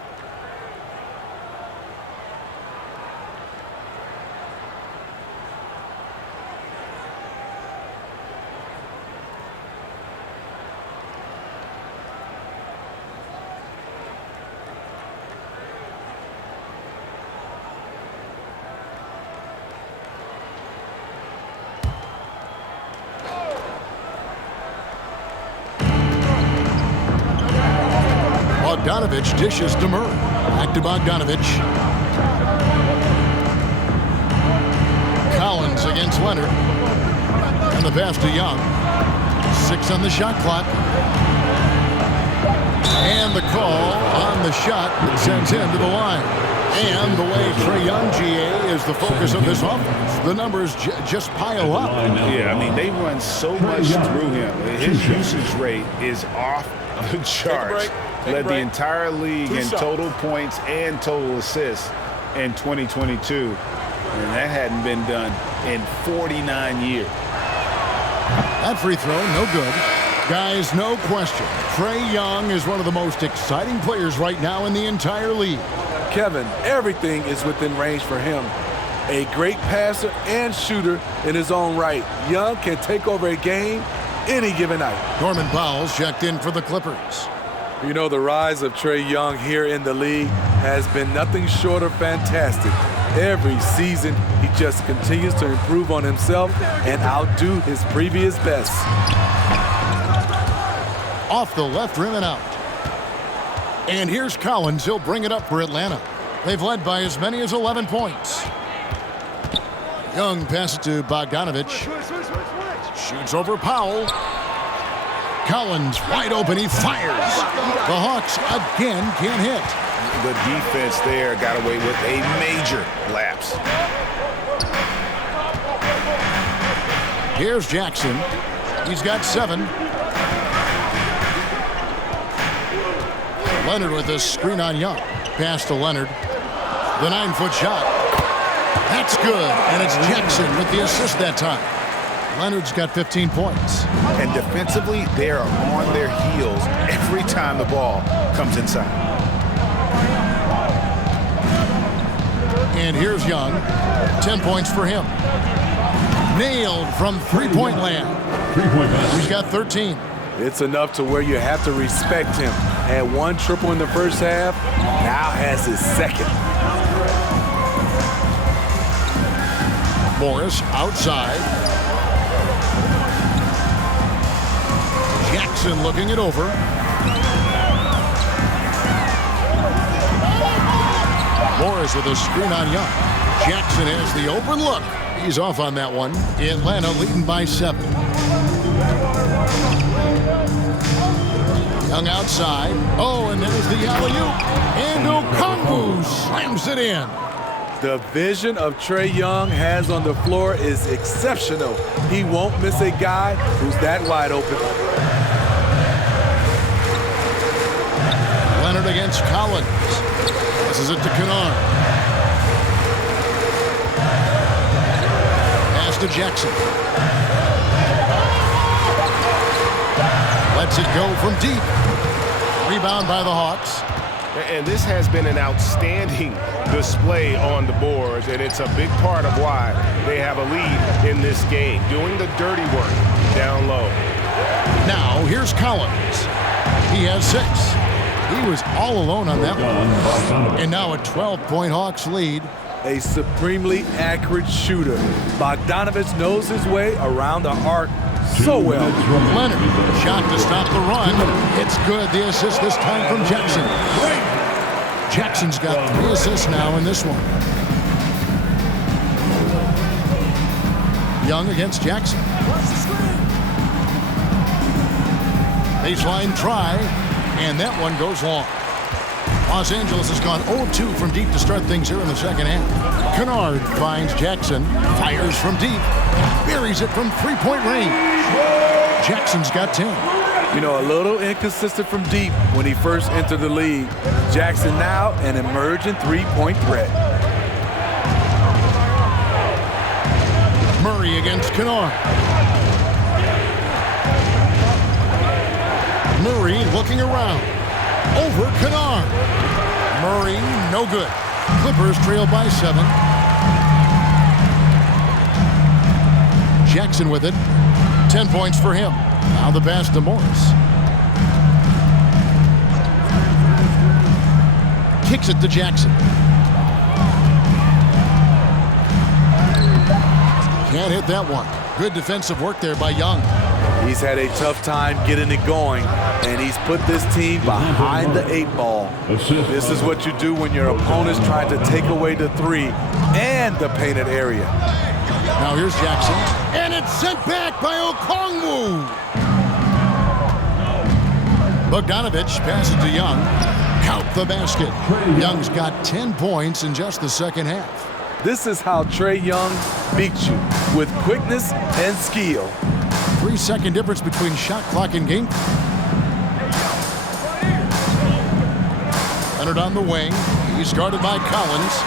Bogdanovich dishes to Murray. Back to Bogdanovich. Collins against Leonard. And the pass to Young. 6 on the shot clock. And the call on the shot that sends him to the line. And the way Trae Young, GA, is the focus of this offense. The numbers just pile up. Yeah, I mean, they run so much through him. His usage rate is off the charts. Led the entire league in total points and total assists in 2022. And that hadn't been done in 49 years. That free throw, no good. Guys, no question. Trae Young is one of the most exciting players right now in the entire league. Kevin, everything is within range for him. A great passer and shooter in his own right. Young can take over a game any given night. Norman Powell's checked in for the Clippers. You know, the rise of Trae Young here in the league has been nothing short of fantastic. Every season, he just continues to improve on himself and outdo his previous best. Off the left rim and out. And here's Collins. He'll bring it up for Atlanta. They've led by as many as 11 points. Young passes to Bogdanovich. Shoots over Powell. Collins wide open. He fires. The Hawks again can't hit. The defense there got away with a major lapse. Here's Jackson. He's got 7. Leonard with a screen on Young. Pass to Leonard. The 9-foot shot. That's good. And it's Jackson with the assist that time. Leonard's got 15 points. And defensively, they are on their heels every time the ball comes inside. And here's Young. 10 points for him. Nailed from three-point land. He's got 13. It's enough to where you have to respect him. Had 1 triple in the first half, now has his second. Morris outside. Jackson looking it over. Morris with a screen on Young. Jackson has the open look. He's off on that one. Atlanta leading by 7. Young outside. Oh, and there's the alley-oop. And Okongwu slams it in. The vision of Trae Young has on the floor is exceptional. He won't miss a guy who's that wide open. Leonard against Collins. Passes it to Kennard. Pass to Jackson. Lets it go from deep. Rebound by the Hawks. And this has been an outstanding display on the boards, and it's a big part of why they have a lead in this game, doing the dirty work down low. Now, here's Collins. He has 6. He was all alone on that one. And now a 12-point Hawks lead. A supremely accurate shooter. Bogdanovich knows his way around the arc so well. Leonard, shot to stop the run. It's good. The assist this time from Jackson. Jackson's got 3 assists now in this one. Young against Jackson. Baseline try, and that one goes long. Los Angeles has gone 0-2 from deep to start things here in the second half. Kennard finds Jackson, fires from deep, buries it from 3-point range. Jackson's got 10. You know, a little inconsistent from deep when he first entered the league. Jackson now an emerging three-point threat. Murray against Kennard. Murray looking around. Over Kennard. Murray, no good. Clippers trail by 7. Jackson with it. 10 points for him. Now the pass to Morris. Kicks it to Jackson. Can't hit that one. Good defensive work there by Young. He's had a tough time getting it going, and he's put this team behind the 8 ball. This is what you do when your opponent's trying to take away the 3 and the painted area. Now here's Jackson, and it's sent back by Okongwu. Bogdanovich passes to Young. Count the basket. Young's got 10 points in just the second half. This is how Trae Young beats you, with quickness and skill. 3-second difference between shot clock and game. Leonard on the wing. He's guarded by Collins.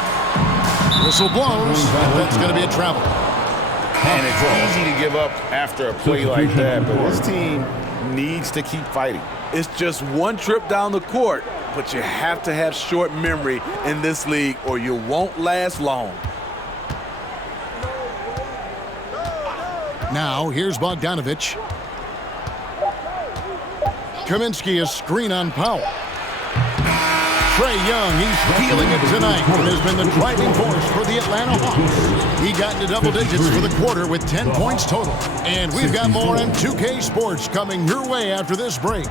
Whistle blows, and that's going to be a travel. And it's easy to give up after a play like that, but this team needs to keep fighting. It's just one trip down the court, but you have to have short memory in this league or you won't last long. Now, here's Bogdanovich. Kaminsky, a screen on Powell. Trae Young, he's feeling it tonight and has been the driving force for the Atlanta Hawks. He got into double digits for the quarter with 10 points total. And we've got more on 2K Sports coming your way after this break.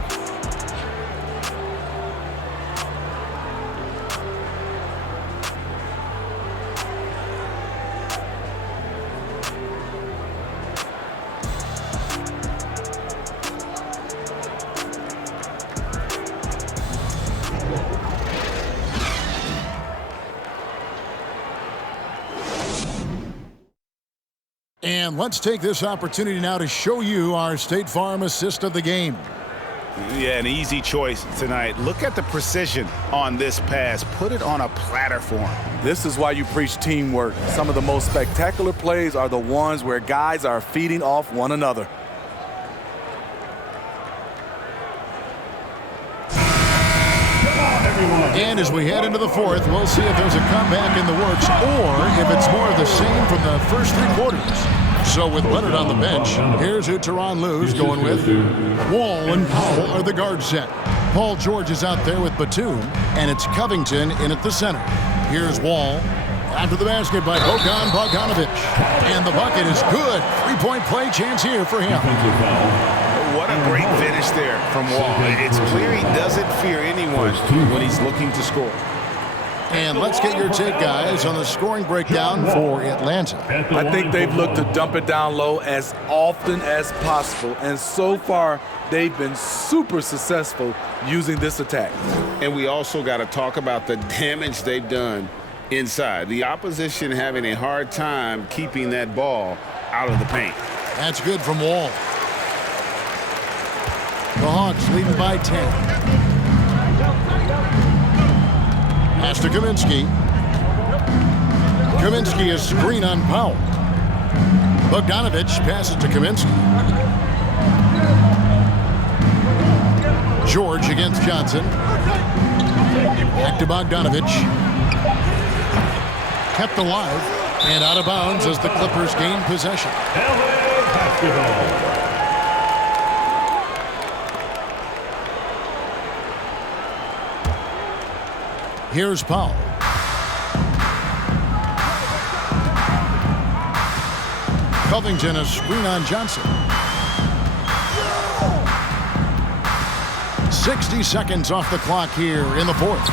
And let's take this opportunity now to show you our State Farm assist of the game. Yeah, an easy choice tonight. Look at the precision on this pass. Put it on a platter for him. This is why you preach teamwork. Some of the most spectacular plays are the ones where guys are feeding off one another. And as we head into the fourth, we'll see if there's a comeback in the works or if it's more of the same from the first 3 quarters. So with Leonard on the bench, here's who Tyronn Lue's going with. Wall and Powell are the guard set. Paul George is out there with Batum, and it's Covington in at the center. Here's Wall. After the basket by Bogdanovich. And the bucket is good. 3-point play chance here for him. What a great finish there from Wall. It's clear he doesn't fear anyone when he's looking to score. And let's get your take, guys, on the scoring breakdown for Atlanta. I think they've looked to dump it down low as often as possible. And so far, they've been super successful using this attack. And we also got to talk about the damage they've done inside. The opposition having a hard time keeping that ball out of the paint. That's good from Wall. The Hawks leading by 10. Pass to Kaminsky. Kaminsky is screen on Powell. Bogdanovich passes to Kaminsky. George against Johnson. Back to Bogdanovich. Kept alive and out of bounds as the Clippers gain possession. LA basketball. Here's Powell. Covington, a screen on Johnson. 60 seconds off the clock here in the fourth.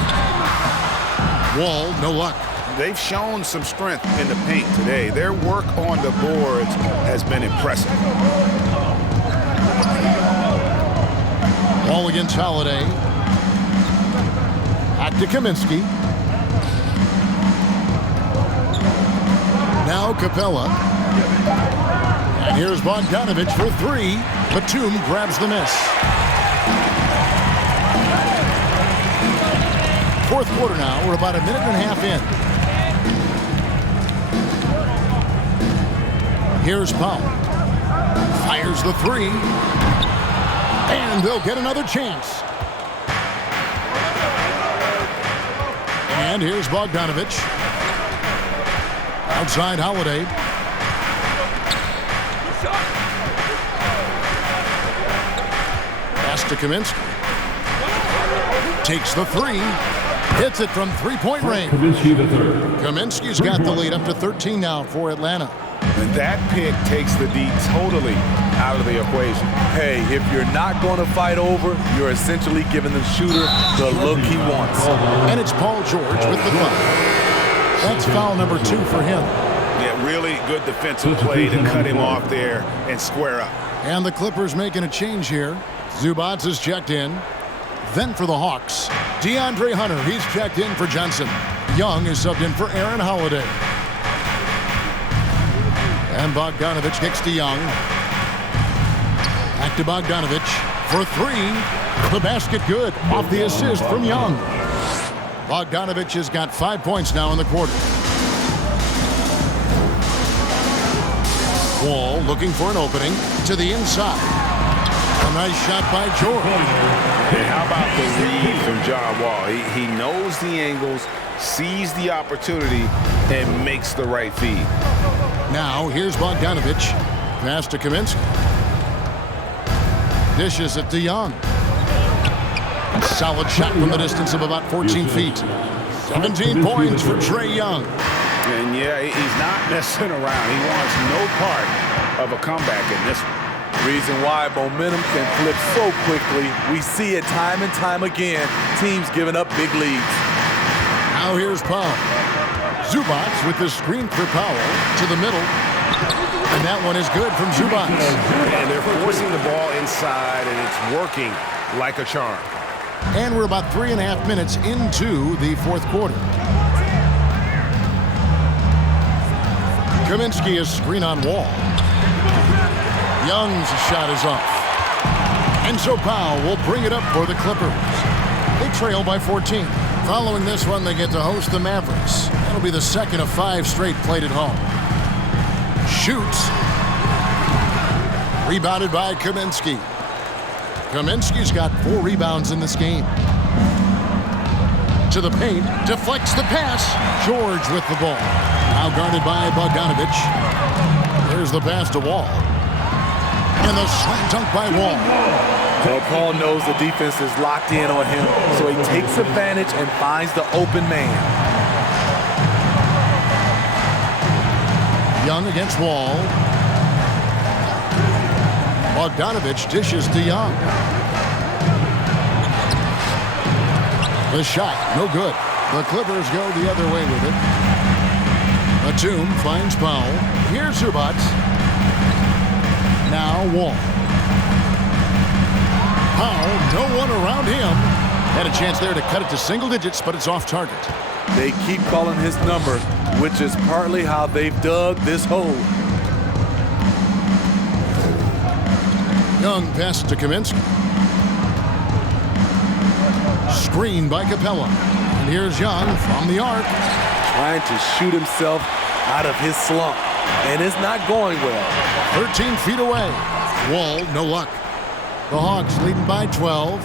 Wall, no luck. They've shown some strength in the paint today. Their work on the boards has been impressive. Wall against Holiday. Back to Kaminsky. Now Capella. And here's Bogdanovich for 3. Batum grabs the miss. Fourth quarter now. We're about a minute and a half in. Here's Powell. Fires the three. And they'll get another chance. And here's Bogdanovich. Outside Holiday. Pass to Kaminsky. Takes the three. Hits it from three-point range. Kaminsky's got the lead up to 13 now for Atlanta. And that pick takes the D totally out of the equation. Hey, if you're not going to fight over, you're essentially giving the shooter the look he wants. And it's Paul George with the foul. That's foul number 2 for him. Yeah, really good defensive play to cut him off there and square up. And the Clippers making a change here. Zubats is checked in. Then for the Hawks, DeAndre Hunter, he's checked in for Johnson. Young is subbed in for Aaron Holiday. And Bogdanovich kicks to Young. Back to Bogdanovich for 3. The basket good off the assist from Young. Bogdanovich has got 5 points now in the quarter. Wall looking for an opening to the inside. A nice shot by George. And how about the read from John Wall? He knows the angles, sees the opportunity, and makes the right feed. Now here's Bogdanovich. Pass to Kaminsky. Dishes it to Young. Solid shot from the distance of about 14 feet. 17 points for Trae Young. And yeah, he's not messing around. He wants no part of a comeback in this one. Reason why momentum can flip so quickly. We see it time and time again. Teams giving up big leads. Now here's Powell. Zubats with the screen for Powell to the middle. And that one is good from Zubats. And they're forcing the ball inside, and it's working like a charm. And we're about 3.5 minutes into the fourth quarter. Kaminsky is screen on Wall. Young's shot is off. And so Powell will bring it up for the Clippers. They trail by 14. Following this one, they get to host the Mavericks. That'll be the second of 5 straight played at home. Shoots. Rebounded by Kaminsky. Kaminsky's got 4 rebounds in this game. To the paint, deflects the pass. George with the ball. Now guarded by Bogdanovich. There's the pass to Wall. And the slam dunk by Wall. Well, Paul knows the defense is locked in on him, so he takes advantage and finds the open man. Young against Wall. Bogdanovich dishes to Young. The shot, no good. The Clippers go the other way with it. Batum finds Powell. Here's Zubats. Now Wall. Powell, no one around him. Had a chance there to cut it to single digits, but it's off target. They keep calling his number, which is partly how they've dug this hole. Young pass to Kaminsky. Screen by Capella. And here's Young from the arc. Trying to shoot himself out of his slump, and it's not going well. 13 feet away. Wall, no luck. The Hawks leading by 12.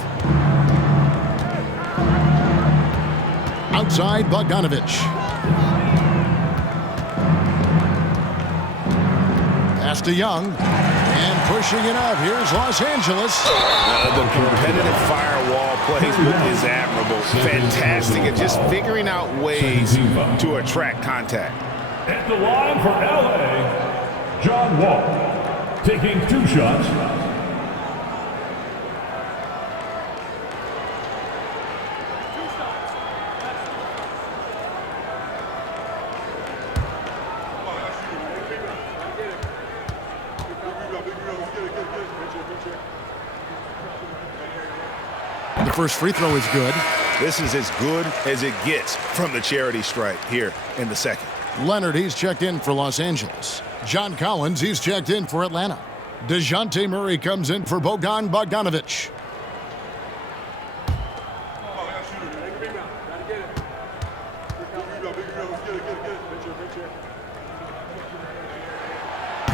Outside, Bogdanovich. Pass to Young. And pushing it up. Here's Los Angeles. The competitive firewall plays is admirable. Fantastic at just figuring out ways to attract contact. At the line for LA, John Wall, taking 2 shots. The first free throw is good. This is as good as it gets from the charity stripe here in the second. Leonard, he's checked in for Los Angeles. John Collins, he's checked in for Atlanta. DeJounte Murray comes in for Bogdanovich.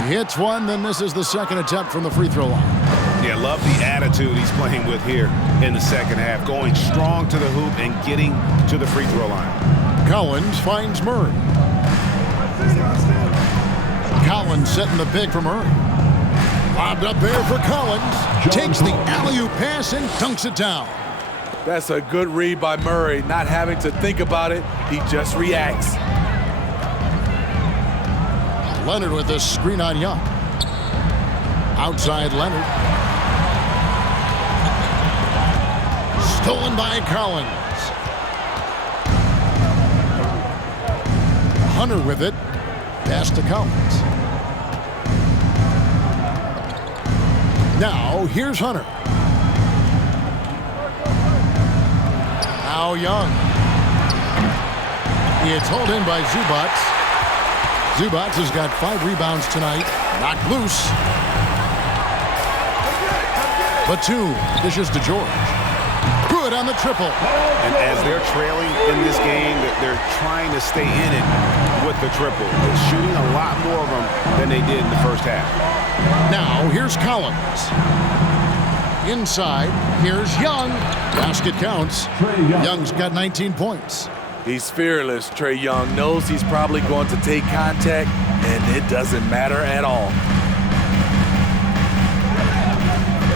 hits one, then misses the second attempt from the free throw line. Yeah, love the attitude he's playing with here in the second half. Going strong to the hoop and getting to the free throw line. Collins finds Murray. Collins setting the pick for Murray. Lobbed up there for Collins. Takes the alley-oop pass and dunks it down. That's a good read by Murray. Not having to think about it, he just reacts. Leonard with a screen on Young. Outside Leonard. Stolen by Collins. Hunter with it. Pass to Collins. Now here's Hunter. Now Young. It's hauled in by Zubats. Zubats has got 5 rebounds tonight. Knocked loose. Batum dishes to George. Good on the triple. And as they're trailing in this game, they're trying to stay in it with the triple. They're shooting a lot more of them than they did in the first half. Now here's Collins. Inside, here's Young. Basket counts. Young's got 19 points. He's fearless. Trae Young knows he's probably going to take contact, and it doesn't matter at all.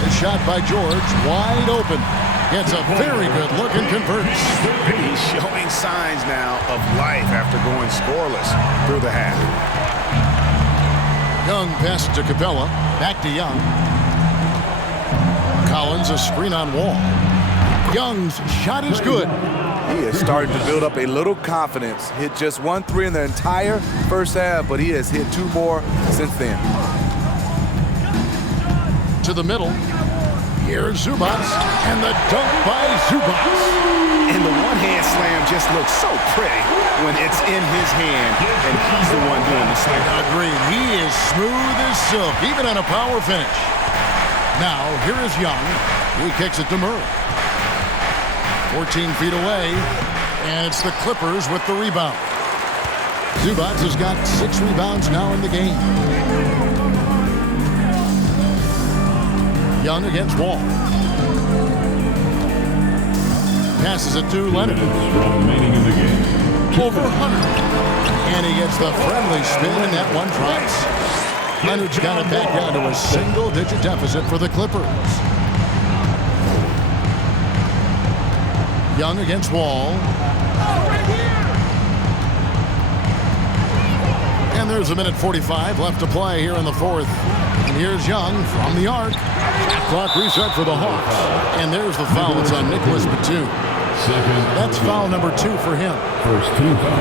The shot by George, wide open. Gets a very good look and converts. He's showing signs now of life after going scoreless through the half. Young passes to Capella. Back to Young. Collins a screen on Wall. Young's shot is good. He is starting to build up a little confidence. Hit just 1 3 in the entire first half, but he has hit 2 more since then. To the middle. Here's Zubats, and the dunk by Zubats. And the one-hand slam just looks so pretty when it's in his hand, and he's the one doing the slam. Agreed. He is smooth as silk, even on a power finish. Now, here is Young. He kicks it to Murray. 14 feet away, and it's the Clippers with the rebound. Zubats has got 6 rebounds now in the game. Young against Wall. Passes it to Leonard. Remaining in the game. Over Hunter. And he gets the friendly spin, and that one drops. Leonard's got it back down to a single-digit deficit for the Clippers. Young against Wall. And there's 1:45 left to play here in the fourth. And here's Young from the arc. Shot clock reset for the Hawks. And there's the foul. It's on Nicholas Batum. That's foul number 2 for him. First team foul.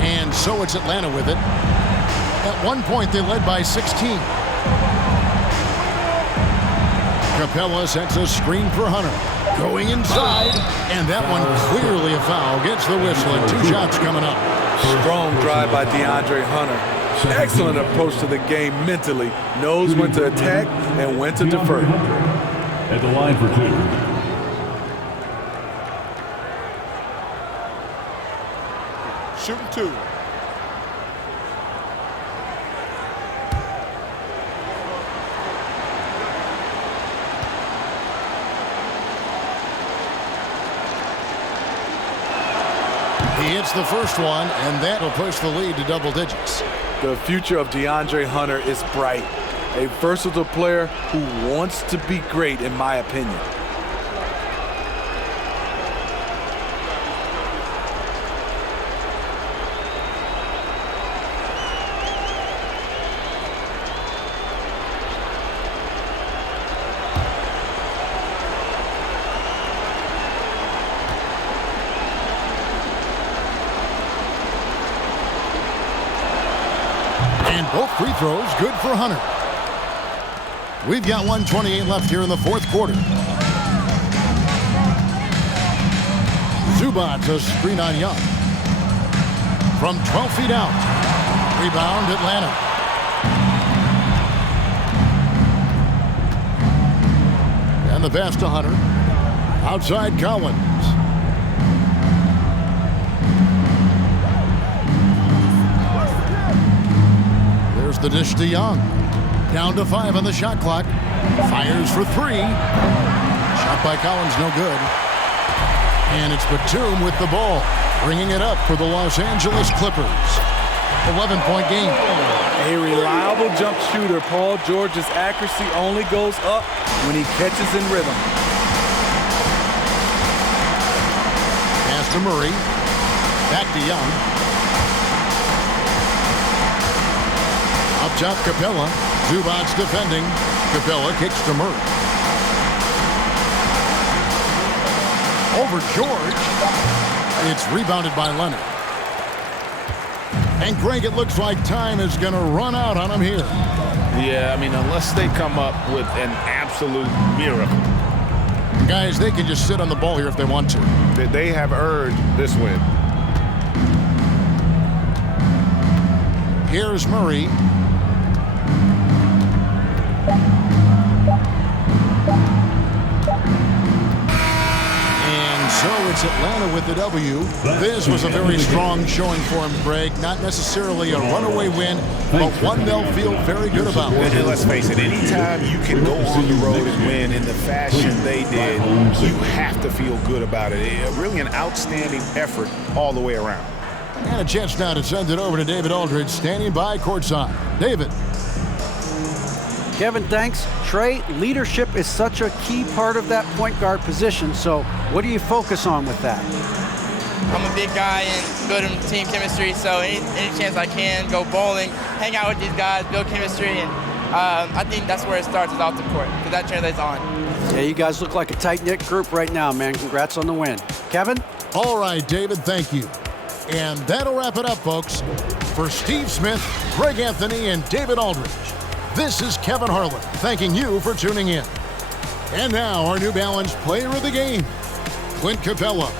And so it's Atlanta with it. At one point, they led by 16. Capella sets a screen for Hunter. Going inside, and that one clearly a foul. Gets the whistle, and 2 shots coming up. Strong drive by DeAndre Hunter. Excellent approach to the game mentally. Knows when to attack and when to defer. At the line for 2. Shooting 2. He hits the first one, and that will push the lead to double digits. The future of DeAndre Hunter is bright. A versatile player who wants to be great, in my opinion. And both free throws good for Hunter. We've got 1:28 left here in the fourth quarter. Zubats a screen on Young. From 12 feet out. Rebound Atlanta. And And the pass to Hunter. Outside Collins. There's the dish to Young. Down to 5 on the shot clock. Fires for 3. Shot by Collins, no good. And it's Batum with the ball, bringing it up for the Los Angeles Clippers. 11-point game. A reliable jump shooter, Paul George's accuracy only goes up when he catches in rhythm. Pass to Murray. Back to Young. Up top, Capella. Zubac defending. Capella kicks to Murray. Over George. It's rebounded by Leonard. And Greg, it looks like time is going to run out on him here. Yeah, I mean, unless they come up with an absolute miracle. Guys, they can just sit on the ball here if they want to. They have earned this win. Here's Murray. So it's Atlanta with the W. This was a very strong showing for him, Greg. Not necessarily a runaway win, but one they'll feel very good about. And let's face it, anytime you can go on the road and win in the fashion they did, you have to feel good about it. Really an outstanding effort all the way around. And a chance now to send it over to David Aldridge, standing by courtside. David. Kevin, thanks. Trey, leadership is such a key part of that point guard position, so what do you focus on with that? I'm a big guy and good in team chemistry, so any chance I can, go bowling, hang out with these guys, build chemistry, and I think that's where it starts, is off the court, because that translates on. Yeah, you guys look like a tight-knit group right now, man. Congrats on the win. Kevin? All right, David, thank you. And that'll wrap it up, folks. For Steve Smith, Greg Anthony, and David Aldridge, this is Kevin Harlan thanking you for tuning in. And now our New Balance player of the game, Clint Capella.